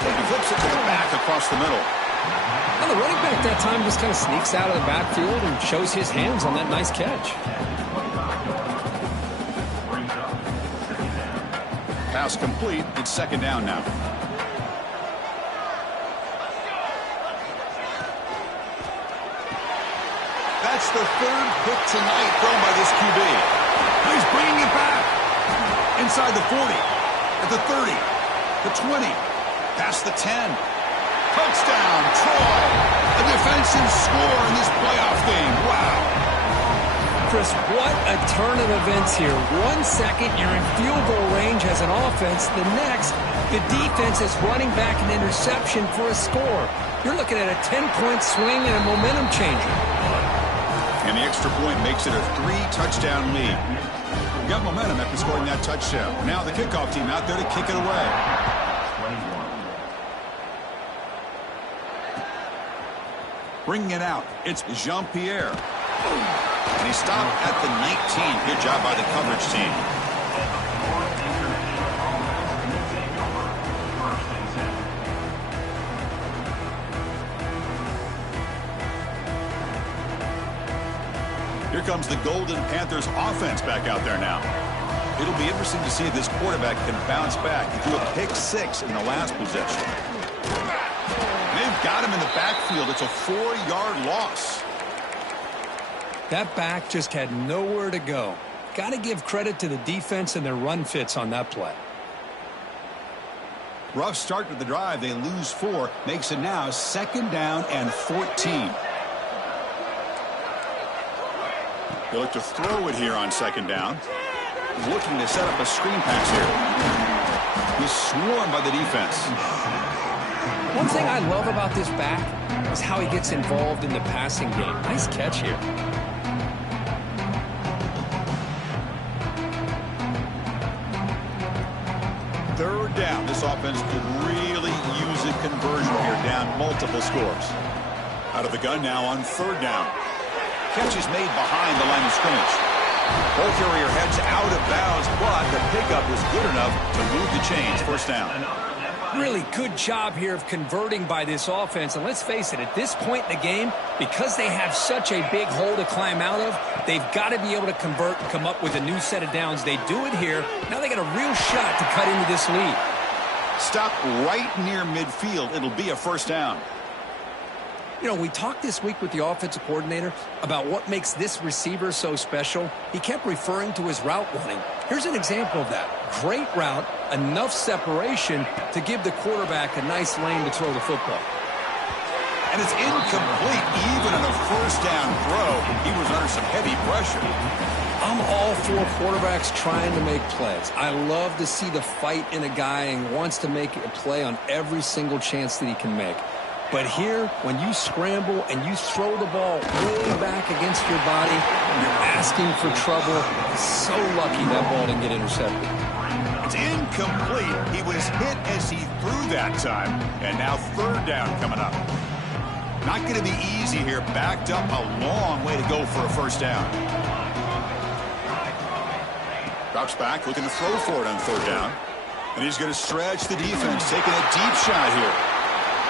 He flips it to the back across the middle. Well, the running back that time just kind of sneaks out of the backfield and shows his hands on that nice catch. Pass complete. It's 2nd down now. That's the 3rd pick tonight thrown by this QB. He's bringing it back. Inside the 40. At the 30. The 20. Past the 10. Touchdown, Troy. A defensive score in this playoff game. Wow. Chris, what a turn of events here. 1 second, you're in field goal range as an offense. The next, the defense is running back an interception for a score. You're looking at a 10-point swing and a momentum changer. And the extra point makes it a 3-touchdown lead. Got momentum after scoring that touchdown. Now the kickoff team out there to kick it away. Bringing it out, it's Jean-Pierre. And he stopped at the 19. Good job by the coverage team. Here comes the Golden Panthers offense back out there now. It'll be interesting to see if this quarterback can bounce back. He threw a pick-6 in the last possession. They've got him in the backfield. It's a 4-yard loss. That back just had nowhere to go. Got to give credit to the defense and their run fits on that play. Rough start to the drive. They lose 4. Makes it now 2nd down and 14. They look to throw it here on 2nd down. Looking to set up a screen pass here. He's swarmed by the defense. One thing I love about this back is how he gets involved in the passing game. Nice catch here. Third down. This offense could really use a conversion here, down multiple scores. Out of the gun now on 3rd down. Catch is made behind the line of scrimmage. Ball carrier heads out of bounds, but the pickup was good enough to move the chains. 1st down. Really good job here of converting by this offense. And let's face it, at this point in the game, because they have such a big hole to climb out of, they've got to be able to convert and come up with a new set of downs. They do it here. Now they got a real shot to cut into this lead. Stop right near midfield. It'll be a 1st down. You know, we talked this week with the offensive coordinator about what makes this receiver so special. He kept referring to his route running. Here's an example of that. Great route, enough separation to give the quarterback a nice lane to throw the football. And it's incomplete. Even on a 1st down throw, he was under some heavy pressure. I'm all for quarterbacks trying to make plays. I love to see the fight in a guy and wants to make a play on every single chance that he can make. But here, when you scramble and you throw the ball way back against your body, you're asking for trouble. So lucky that ball didn't get intercepted. It's incomplete. He was hit as he threw that time. And now 3rd down coming up. Not going to be easy here. Backed up a long way to go for a 1st down. Drops back, looking to throw for it on 3rd down. And he's going to stretch the defense, taking a deep shot here.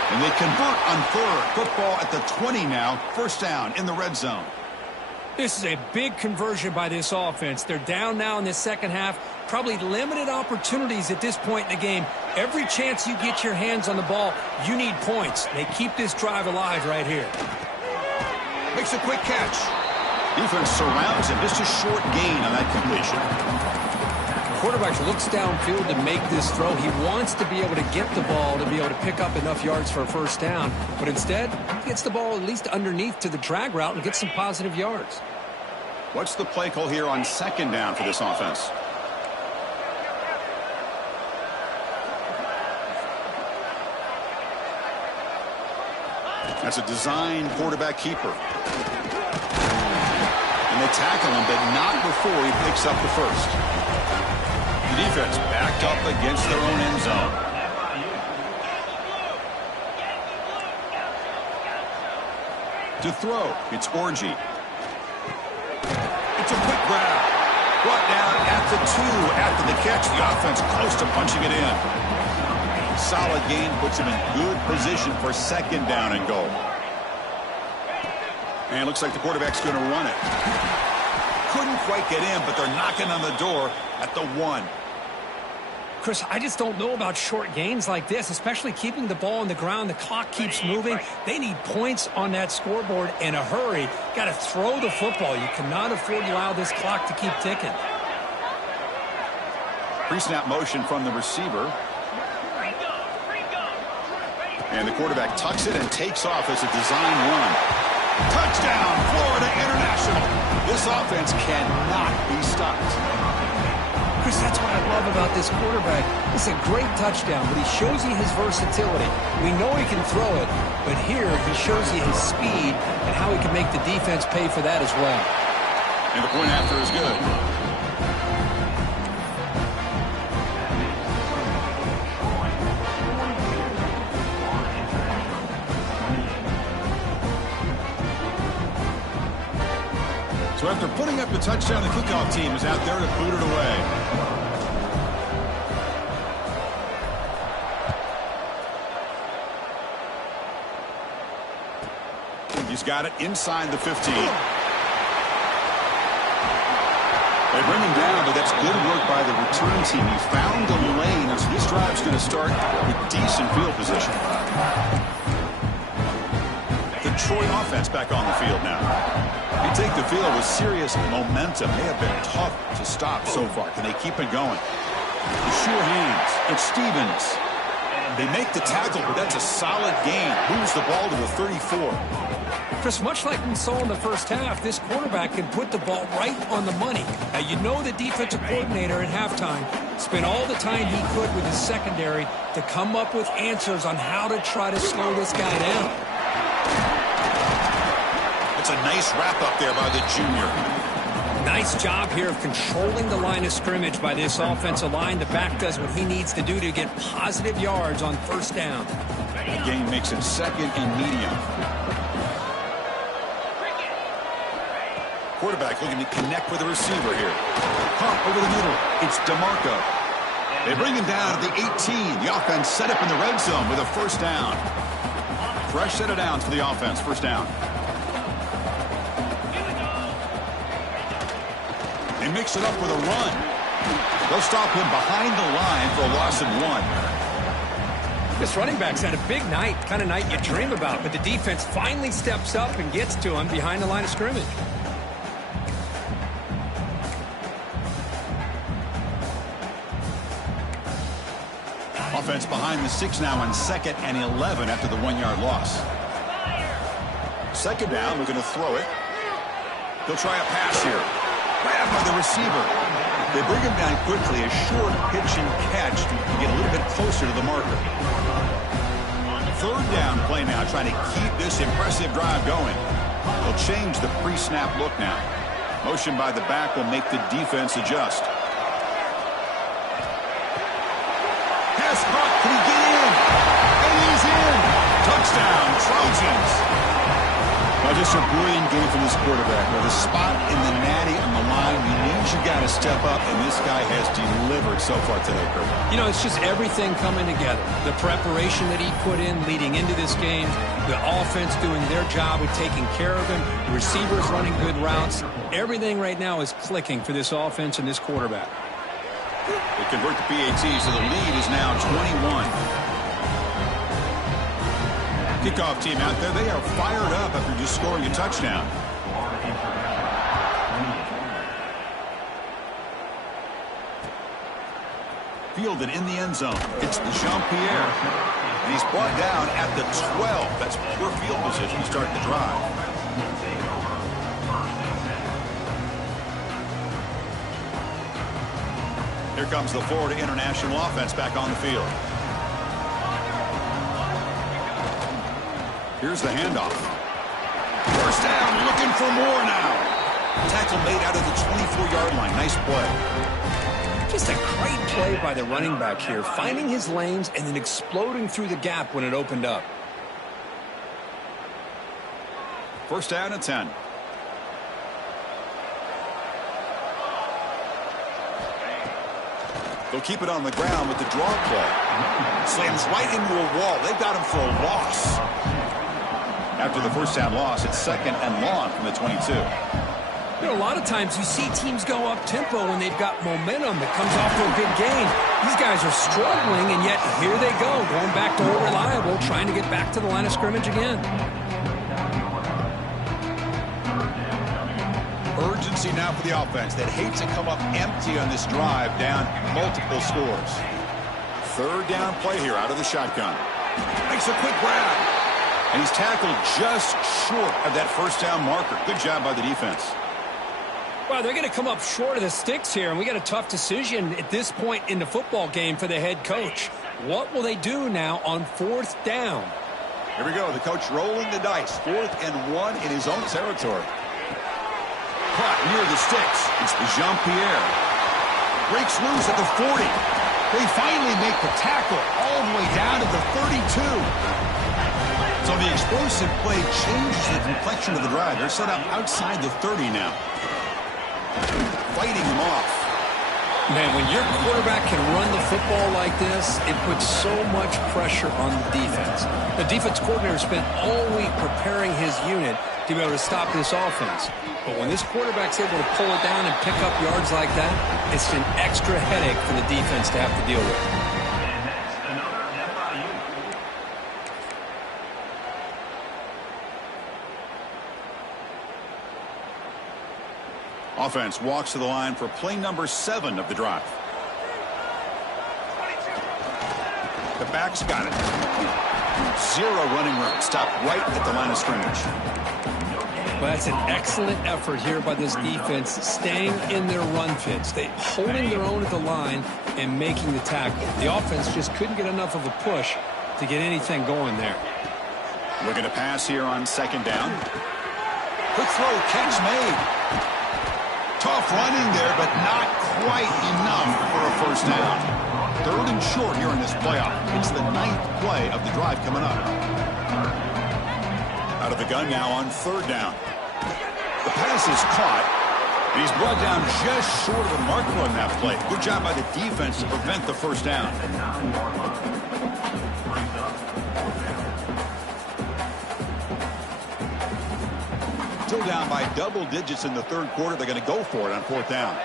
And they convert on 3rd. Football at the 20 now. 1st down in the red zone. This is a big conversion by this offense. They're down now in the 2nd half. Probably limited opportunities at this point in the game. Every chance you get your hands on the ball, you need points. They keep this drive alive right here. Makes a quick catch. Defense surrounds him. Just a short gain on that completion. Quarterback looks downfield to make this throw. He wants to be able to get the ball to be able to pick up enough yards for a 1st down. But instead, he gets the ball at least underneath to the drag route and gets some positive yards. What's the play call here on 2nd down for this offense? That's a design quarterback keeper. And they tackle him, but not before he picks up the 1st. The defense backed up against their own end zone. To throw, it's Orgy. It's a quick grab. Brought down at the 2 after the catch. The offense close to punching it in. Solid gain puts him in good position for 2nd down and goal. And it looks like the quarterback's going to run it. Couldn't quite get in, but they're knocking on the door at the 1. Chris, I just don't know about short gains like this, especially keeping the ball on the ground. The clock keeps moving. They need points on that scoreboard in a hurry. Got to throw the football. You cannot afford to allow this clock to keep ticking. Pre-snap motion from the receiver. And the quarterback tucks it and takes off as a design run. Touchdown, Florida International. This offense cannot be stopped. Chris, that's what I love about this quarterback. It's a great touchdown, but he shows you his versatility. We know he can throw it, but here he shows you his speed and how he can make the defense pay for that as well. And the point after is good. So after putting up the touchdown, the kickoff team is out there to boot it away. He's got it inside the 15. They bring him down, but that's good work by the return team. He found the lane, and so this drive's going to start with decent field position. The Troy offense back on the field now. You take the field with serious momentum. They have been tough to stop so far. Can they keep it going? The sure hands. It's Stevens. They make the tackle, but that's a solid gain. Moves the ball to the 34. Chris, much like we saw in the first half, this quarterback can put the ball right on the money. Now, you know the defensive coordinator at halftime spent all the time he could with his secondary to come up with answers on how to try to slow this guy down. It's a nice wrap-up there by the junior. Nice job here of controlling the line of scrimmage by this offensive line. The back does what he needs to do to get positive yards on first down. That gain makes it second and medium. Quarterback looking to connect with the receiver here. Pump over the middle. It's DeMarco. They bring him down to the 18. The offense set up in the red zone with a first down. Fresh set of downs for the offense. First down. They mix it up with a run. They'll stop him behind the line for a loss of 1. This running back's had a big night, kind of night you dream about, but the defense finally steps up and gets to him behind the line of scrimmage. Offense behind the 6 now on 2nd and 11 after the 1-yard loss. Second down, we're going to throw it. They'll try a pass here. Grabbed by the receiver. They bring him down quickly. A short pitch and catch to get a little bit closer to the marker. Third down play now, trying to keep this impressive drive going. They'll change the pre-snap look now. Motion by the back will make the defense adjust. Pass caught. Can he get in? And he's in. Touchdown, Trojans. Well, just a brilliant game from this quarterback. With a spot in the natty on the line, you need you got to step up, and this guy has delivered so far today, Kurt. You know, it's just everything coming together. The preparation that he put in leading into this game, the offense doing their job of taking care of him, receivers running good routes. Everything right now is clicking for this offense and this quarterback. They convert the PAT, so the lead is now 21. Kickoff team out there, they are fired up after just scoring a touchdown. Fielded in the end zone. It's Jean-Pierre. And he's brought down at the 12. That's poor field position to start the drive. Here comes the Florida International offense back on the field. Here's the handoff. First down, looking for more now. Tackle made out of the 24-yard line. Nice play. Just a great play by the running back here, finding his lanes and then exploding through the gap when it opened up. First down and 10. They'll keep it on the ground with the draw play. Slams right into a wall. They've got him for a loss. After the first down loss, it's second and long from the 22. You know, a lot of times you see teams go up-tempo when they've got momentum that comes off to a big gain. These guys are struggling, and yet here they go, going back to old reliable, trying to get back to the line of scrimmage again. Urgency now for the offense that hates to come up empty on this drive, down multiple scores. Third down play here out of the shotgun. Makes a quick grab. And he's tackled just short of that first down marker. Good job by the defense. Well, they're going to come up short of the sticks here, and we got a tough decision at this point in the football game for the head coach. What will they do now on fourth down? Here we go. The coach rolling the dice. 4th and 1 in his own territory. Caught near the sticks. It's Jean-Pierre. Breaks loose at the 40. They finally make the tackle all the way down to the 32. So the explosive play changes the complexion of the drive. They're set up outside the 30 now. Fighting them off. Man, when your quarterback can run the football like this, it puts so much pressure on the defense. The defense coordinator spent all week preparing his unit to be able to stop this offense. But when this quarterback's able to pull it down and pick up yards like that, it's an extra headache for the defense to have to deal with. Offense walks to the line for play number 7 of the drive. The back's got it. Zero running room. Stop right at the line of scrimmage. Well, that's an excellent effort here by this defense, staying in their run fits. They holding their own at the line and making the tackle. The offense just couldn't get enough of a push to get anything going there. Looking to pass here on second down. Quick throw, catch made. Tough running there, but not quite enough for a first down. Third and short here in this playoff. It's the 9th play of the drive coming up. Out of the gun now on third down. The pass is caught. And he's brought down just short of the marker on that play. Good job by the defense to prevent the first down. Still down by double digits in the third quarter. They're going to go for it on fourth down.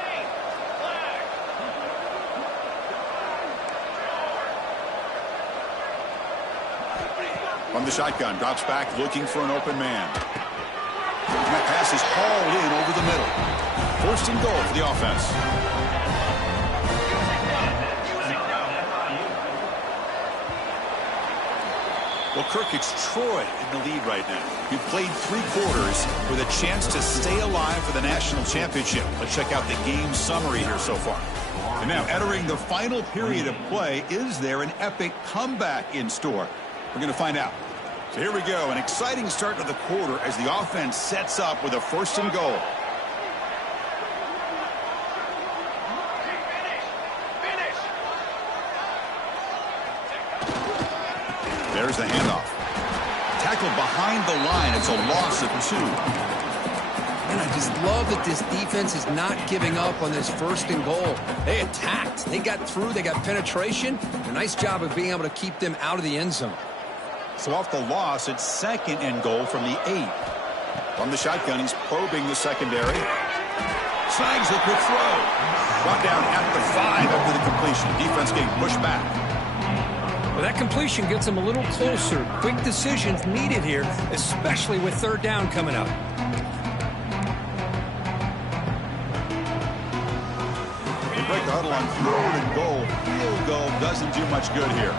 From the shotgun, drops back looking for an open man. And that pass is hauled in over the middle. First and goal for the offense. Well, Kirk, it's Troy in the lead right now. You've played 3 quarters with a chance to stay alive for the national championship. Let's check out the game summary here so far. And now, entering the final period of play, is there an epic comeback in store? We're going to find out. So here we go, an exciting start to the quarter as the offense sets up with a first and goal. There's the handoff. Tackled behind the line. It's a loss of 2. And I just love that this defense is not giving up on this first and goal. They attacked. They got through. They got penetration. A nice job of being able to keep them out of the end zone. So off the loss, it's second and goal from the 8. From the shotgun, he's probing the secondary. Snags a quick throw. Brought down at the 5 after the completion. Defense getting pushed back. Well, that completion gets them a little closer. Quick decisions needed here, especially with third down coming up. They break the huddle on third and goal. Field goal doesn't do much good here.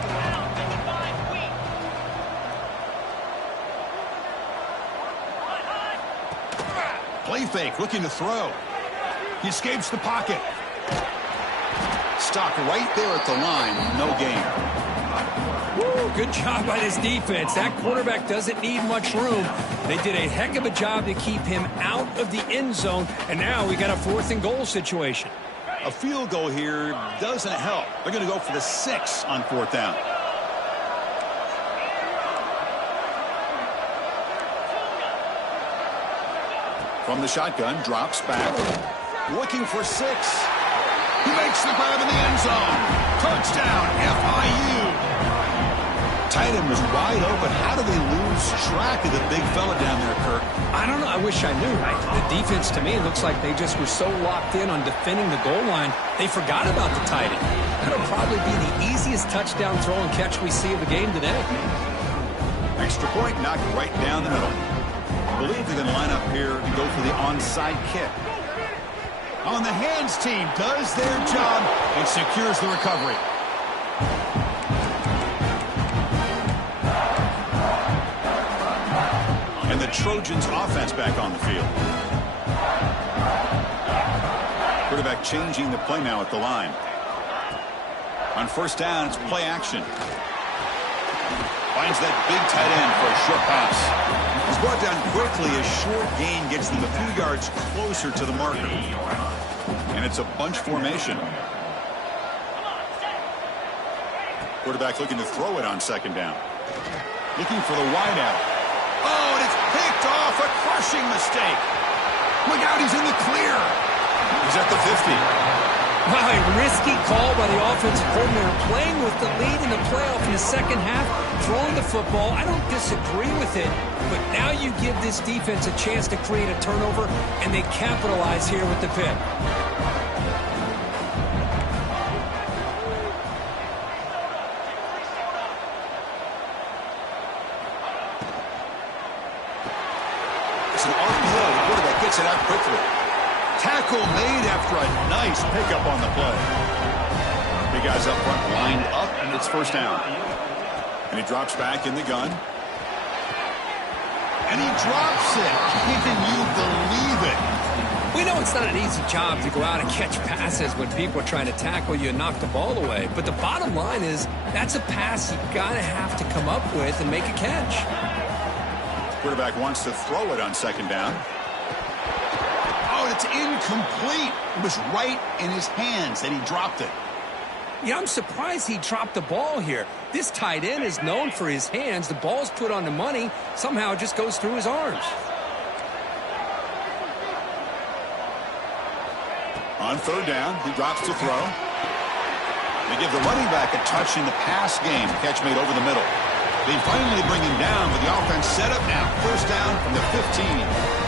Play fake, looking to throw. He escapes the pocket. Stopped right there at the line. No gain. Woo, good job by this defense. That quarterback doesn't need much room. They did a heck of a job to keep him out of the end zone, and now we got a fourth and goal situation. A field goal here doesn't help. They're going to go for the 6 on fourth down. From the shotgun, drops back. Looking for 6. He makes the grab in the end zone. Touchdown, FIU. Tight end was wide open. How do they lose track of the big fella down there, Kirk? I don't know. I wish I knew. The defense, to me, looks like they just were so locked in on defending the goal line, they forgot about the tight end. That'll probably be the easiest touchdown throw and catch we see of the game today. Extra point knocked right down the middle. I believe they're going to line up here and go for the onside kick. On the hands team does their job and secures the recovery. And the Trojans offense back on the field. Quarterback changing the play now at the line. On first down, it's play action. Finds that big tight end for a short pass. He's brought down quickly. A short gain gets them a few yards closer to the marker. And it's a bunch formation. Quarterback looking to throw it on second down. Looking for the wideout. Oh, and it's picked off. A crushing mistake. Look out, he's in the clear. He's at the 50. Wow, a risky call by the offensive coordinator, playing with the lead in the playoff in the second half, throwing the football. I don't disagree with it, but now you give this defense a chance to create a turnover, and they capitalize here with the pick. It's an RPO. The quarterback gets it out quickly. Tackle made after a nice pickup on the play. Big guys up front lined up It's first down. And he drops back in the gun. And he drops it. Can you believe it? We know it's not an easy job to go out and catch passes when people are trying to tackle you and knock the ball away. But the bottom line is that's a pass you got to have to come up with and make a catch. Quarterback wants to throw it on second down. Oh, it's incomplete. It was right in his hands, and he dropped it. Yeah, I'm surprised he dropped the ball here. This tight end is known for his hands. The ball's put on the money. Somehow it just goes through his arms. On third down, he drops to throw. They give the running back a touch in the pass game. Catch made over the middle. They finally bring him down, but the offense set up now. First down from the 15.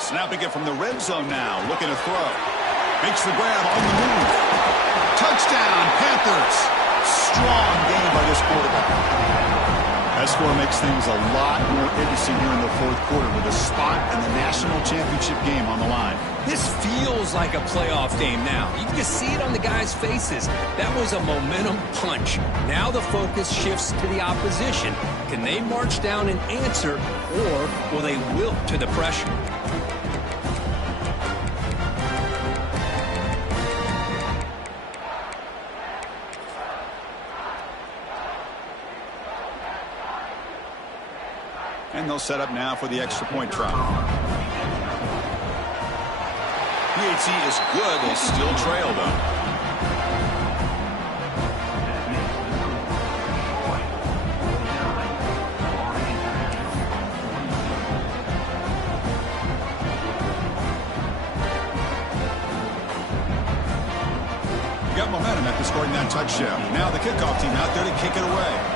Snapping it from the red zone now. Looking to throw. Makes the grab on the move. Touchdown, Panthers. Strong game by this quarterback. That score makes things a lot more interesting here in the fourth quarter with a spot in the national championship game on the line. This feels like a playoff game now. You can just see it on the guys' faces. That was a momentum punch. Now the focus shifts to the opposition. Can they march down and answer, or will they wilt to the pressure? And they'll set up now for the extra point try. PAT is good. They still trail, though. Got momentum after scoring that touchdown. Now the kickoff team out there to kick it away.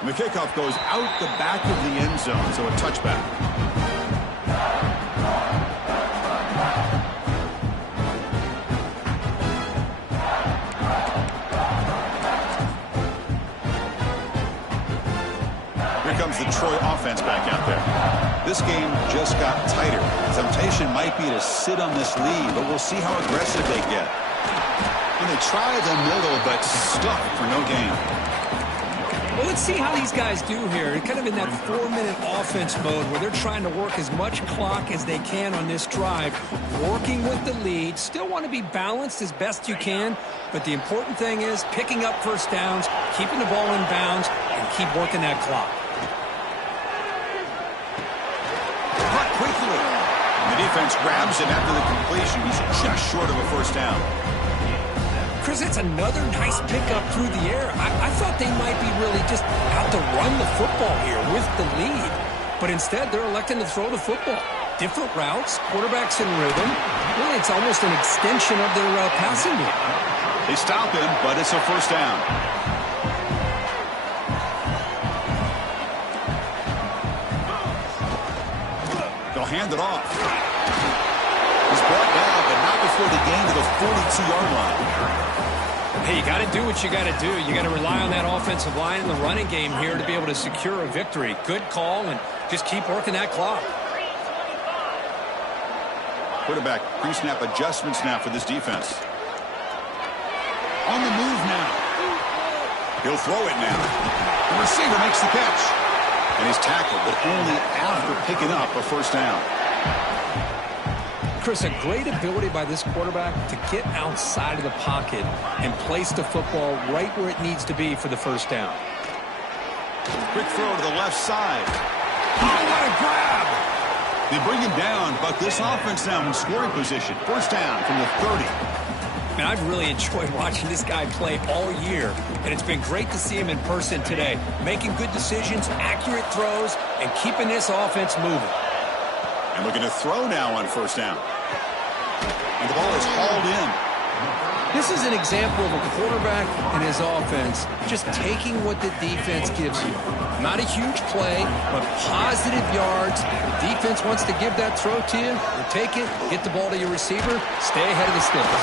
And the kickoff goes out the back of the end zone, so a touchback. Here comes the Troy offense back out there. This game just got tighter. The temptation might be to sit on this lead, but we'll see how aggressive they get. And they try the middle, but stuck for no gain. Well, let's see how these guys do here. Kind of in that 4-minute offense mode where they're trying to work as much clock as they can on this drive, working with the lead. Still want to be balanced as best you can, but the important thing is picking up first downs, keeping the ball in bounds, and keep working that clock. Caught quickly. And the defense grabs him after the completion. He's just short of a first down. Chris, it's another nice pickup through the air. I thought they might be really just out to run the football here with the lead. But instead, they're electing to throw the football. Different routes, quarterbacks in rhythm. Really, it's almost an extension of their passing game. They stop him, but it's a first down. They'll hand it off. He's brought down, but not before the gain to the 42-yard line. Hey, you got to do what you got to do. You got to rely on that offensive line in the running game here to be able to secure a victory. Good call, and just keep working that clock. Quarterback pre-snap adjustments now for this defense. On the move now. He'll throw it now. The receiver makes the catch. And he's tackled, but only after picking up a first down. Chris, a great ability by this quarterback to get outside of the pocket and place the football right where it needs to be for the first down. Quick throw to the left side. Oh, what a grab! They bring him down, but this offense now in scoring position. First down from the 30. Man, I've really enjoyed watching this guy play all year, and it's been great to see him in person today, making good decisions, accurate throws, and keeping this offense moving. And looking to throw now on first down. And the ball is hauled in. This is an example of a quarterback and his offense just taking what the defense gives you. Not a huge play, but positive yards. The defense wants to give that throw to you. You take it, get the ball to your receiver, stay ahead of the sticks.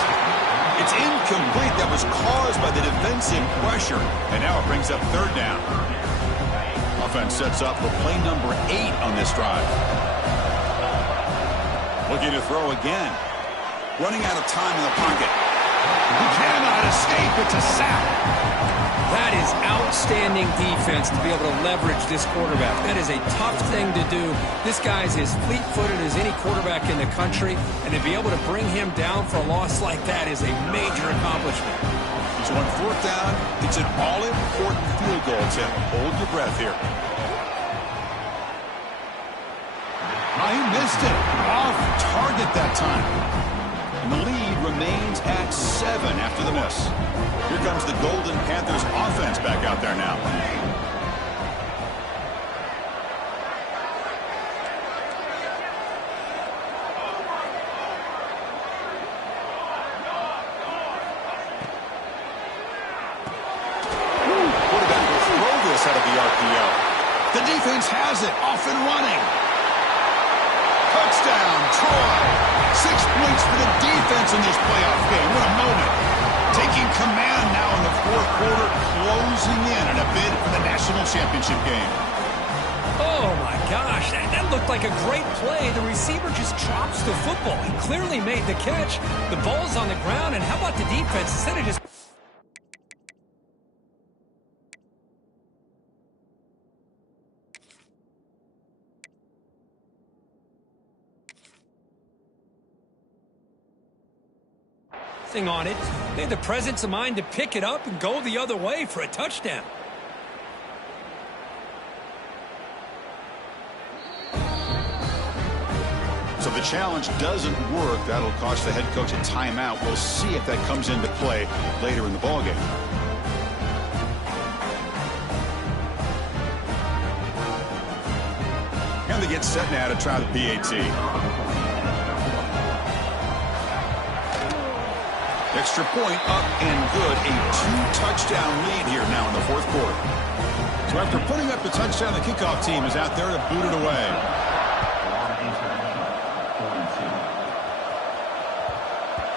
It's incomplete. That was caused by the defensive pressure. And now it brings up third down. Offense sets up for play number 8 on this drive. Looking to throw again. Running out of time in the pocket. He cannot escape. It's a sack. That is outstanding defense to be able to leverage this quarterback. That is a tough thing to do. This guy's as fleet-footed as any quarterback in the country, and to be able to bring him down for a loss like that is a major accomplishment. So on fourth down, it's an all-important field goal attempt. Hold your breath here. Oh, he missed it. Off target that time. And the lead remains at 7 after the miss. Here comes the Golden Panthers offense back out there now. Quarterback will throw this out of the RPO. The defense has it, off and running. Touchdown, Troy. 6 points for the defense in this playoff game. What a moment. Taking command now in the fourth quarter, closing in on a bid for the national championship game. Oh, my gosh. That looked like a great play. The receiver just drops the football. He clearly made the catch. The ball's on the ground, and how about the defense? Instead of just... on it, they had the presence of mind to pick it up and go the other way for a touchdown. So if the challenge doesn't work, that'll cost the head coach a timeout. We'll see if that comes into play later in the ballgame. And they get set now to try the PAT. Extra point up and good. A 2-touchdown lead here now in the fourth quarter. So after putting up the touchdown, the kickoff team is out there to boot it away.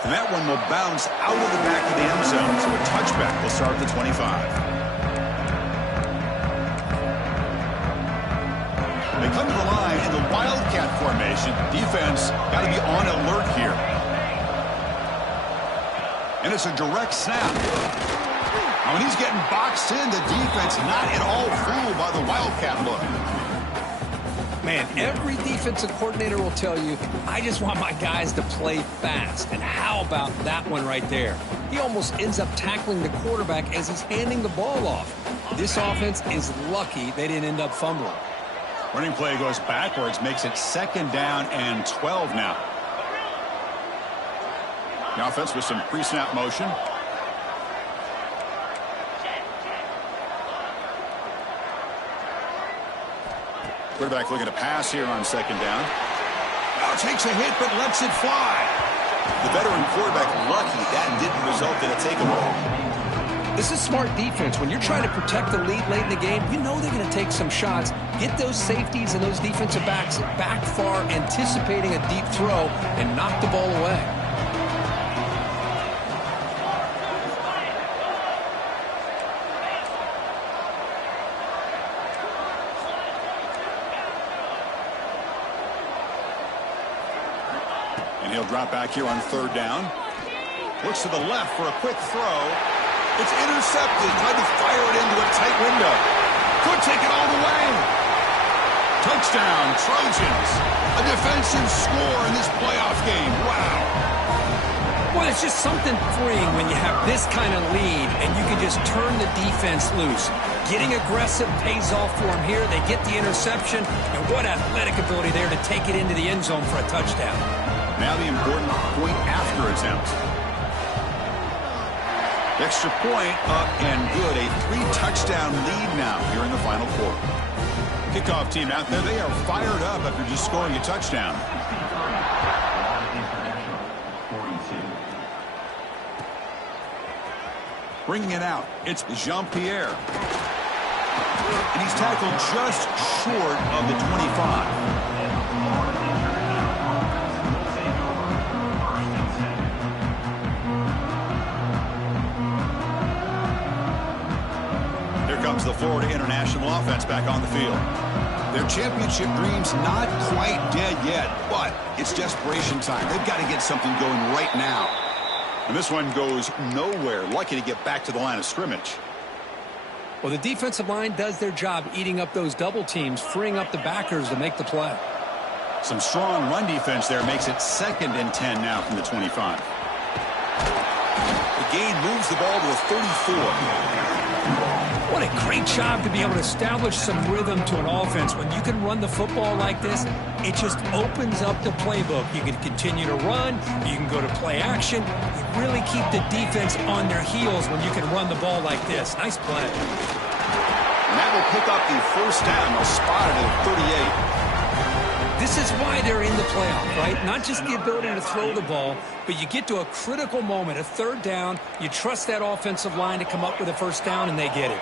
And that one will bounce out of the back of the end zone. So a touchback will start at the 25. They come to the line in the Wildcat formation. Defense got to be on alert here. And it's a direct snap. Now, when he's getting boxed in, the defense not at all fooled by the Wildcat look. Man, every defensive coordinator will tell you, I just want my guys to play fast. And how about that one right there? He almost ends up tackling the quarterback as he's handing the ball off. This offense is lucky they didn't end up fumbling. Running play goes backwards, makes it 2nd down and 12 now. The offense with some pre-snap motion. Quarterback looking to pass here on 2nd down. Oh, takes a hit but lets it fly. The veteran quarterback lucky that didn't result in a takeaway. This is smart defense. When you're trying to protect the lead late in the game, you know they're going to take some shots. Get those safeties and those defensive backs back far, anticipating a deep throw, and knock the ball away. And he'll drop back here on 3rd down. Looks to the left for a quick throw. It's intercepted. Tried to fire it into a tight window. Could take it all the way. Touchdown, Trojans. A defensive score in this playoff game. Wow. Well, it's just something freeing when you have this kind of lead and you can just turn the defense loose. Getting aggressive pays off for them here. They get the interception, and what athletic ability there to take it into the end zone for a touchdown. Now the important point after attempt. Extra point up and good. A 3-touchdown lead now here in the final quarter. Kickoff team out there, they are fired up after just scoring a touchdown. Bringing it out, it's Jean-Pierre. And he's tackled just short of the 25. Here comes the Florida International offense back on the field. Their championship dream's not quite dead yet, but it's desperation time. They've got to get something going right now. And this one goes nowhere. Lucky to get back to the line of scrimmage. Well, the defensive line does their job eating up those double teams, freeing up the backers to make the play. Some strong run defense there makes it 2nd and 10 now from the 25. The gain moves the ball to a 34. What a great job to be able to establish some rhythm to an offense. When you can run the football like this, it just opens up the playbook. You can continue to run. You can go to play action. You really keep the defense on their heels when you can run the ball like this. Nice play. And that will pick up the first down. They'll spot it at 38. This is why they're in the playoff, right? Not just the ability to throw the ball, but you get to a critical moment, a 3rd down. You trust that offensive line to come up with a first down, and they get it.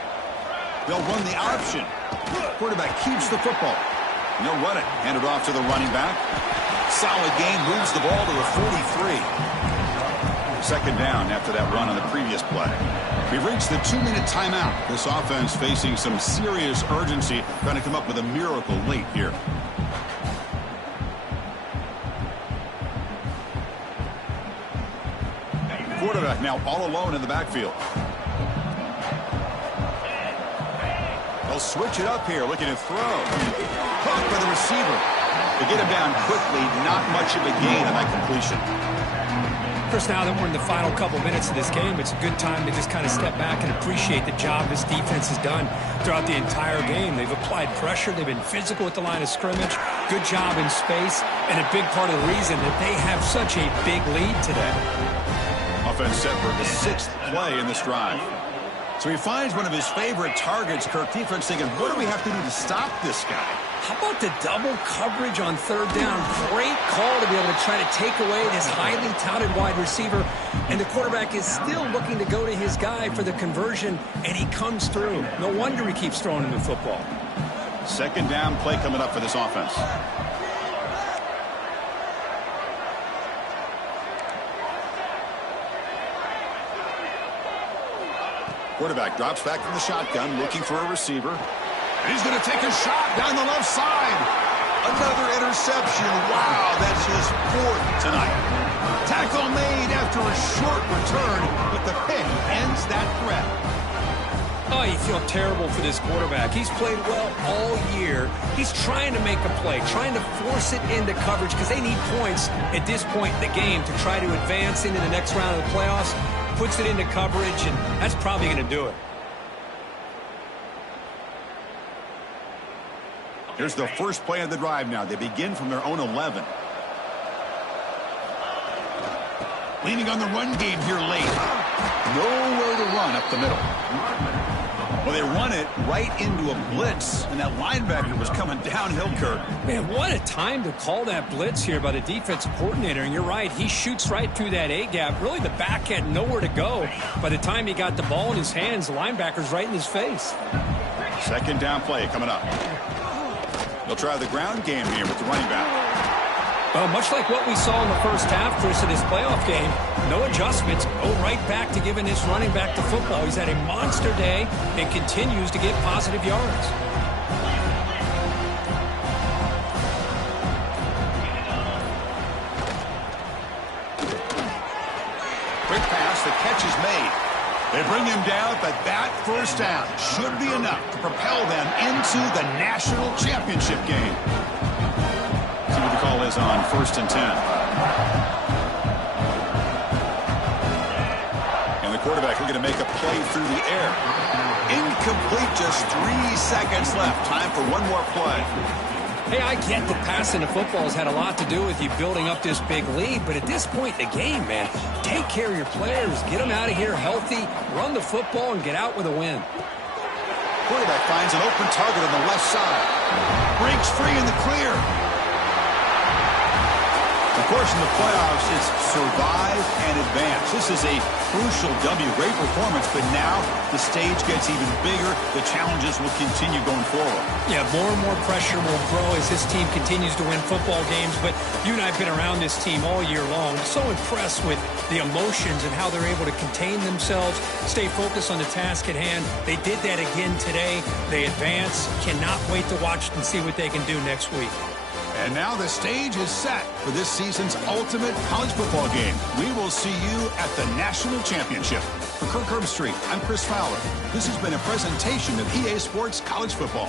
They'll run the option. Quarterback keeps the football. And they'll run it. Hand it off to the running back. Solid gain, moves the ball to a 43. 2nd down after that run on the previous play. We've reached the 2-minute timeout. This offense facing some serious urgency, trying to come up with a miracle late here. Quarterback now all alone in the backfield. They'll switch it up here, looking to throw. Caught by the receiver. They get him down quickly, not much of a gain on that completion. Chris, now that we're in the final couple minutes of this game, it's a good time to just kind of step back and appreciate the job this defense has done throughout the entire game. They've applied pressure. They've been physical at the line of scrimmage. Good job in space, and a big part of the reason that they have such a big lead today. Offense set for the 6th play in this drive. So he finds one of his favorite targets. Kirk, defense thinking, what do we have to do to stop this guy? How about the double coverage on 3rd down? Great call to be able to try to take away this highly touted wide receiver. And the quarterback is still looking to go to his guy for the conversion, and he comes through. No wonder he keeps throwing him the football. 2nd down play coming up for this offense. Quarterback drops back from the shotgun, looking for a receiver. And he's going to take a shot down the left side. Another interception. Wow, that's his 4th tonight. Tackle made after a short return, but the pick ends that threat. Oh, you feel terrible for this quarterback. He's played well all year. He's trying to make a play, trying to force it into coverage because they need points at this point in the game to try to advance into the next round of the playoffs. Puts it into coverage, and that's probably going to do it. Here's the first play of the drive now. They begin from their own 11. Leaning on the run game here late. Nowhere to run up the middle. Well, they run it right into a blitz, and that linebacker was coming downhill, Kirk. Man, what a time to call that blitz here by the defensive coordinator. And you're right, he shoots right through that A-gap. Really, the back had nowhere to go. By the time he got the ball in his hands, the linebacker's right in his face. 2nd down play coming up. They'll try the ground game here with the running back. Well, much like what we saw in the first half, Chris, of this playoff game, no adjustments, go right back to giving this running back the football. He's had a monster day and continues to get positive yards. Quick pass, the catch is made. They bring him down, but that first down should be enough to propel them into the national championship game. See what the call is on 1st and 10. And the quarterback looking to make a play through the air. Incomplete, just 3 seconds left. Time for one more play. Hey, I get that passing the football has had a lot to do with you building up this big lead, but at this point in the game, man, take care of your players, get them out of here healthy, run the football, and get out with a win. Quarterback finds an open target on the left side. Breaks free in the clear. The course, in the playoffs, it's survive and advance. This is a crucial W. Great performance, but now the stage gets even bigger. The challenges will continue going forward. Yeah, more and more pressure will grow as this team continues to win football games. But you and I have been around this team all year long. So impressed with the emotions and how they're able to contain themselves, stay focused on the task at hand. They did that again today. They advance. Cannot wait to watch and see what they can do next week. And now the stage is set for this season's ultimate college football game. We will see you at the National Championship. For Kirk Herbstreit, I'm Chris Fowler. This has been a presentation of EA Sports College Football.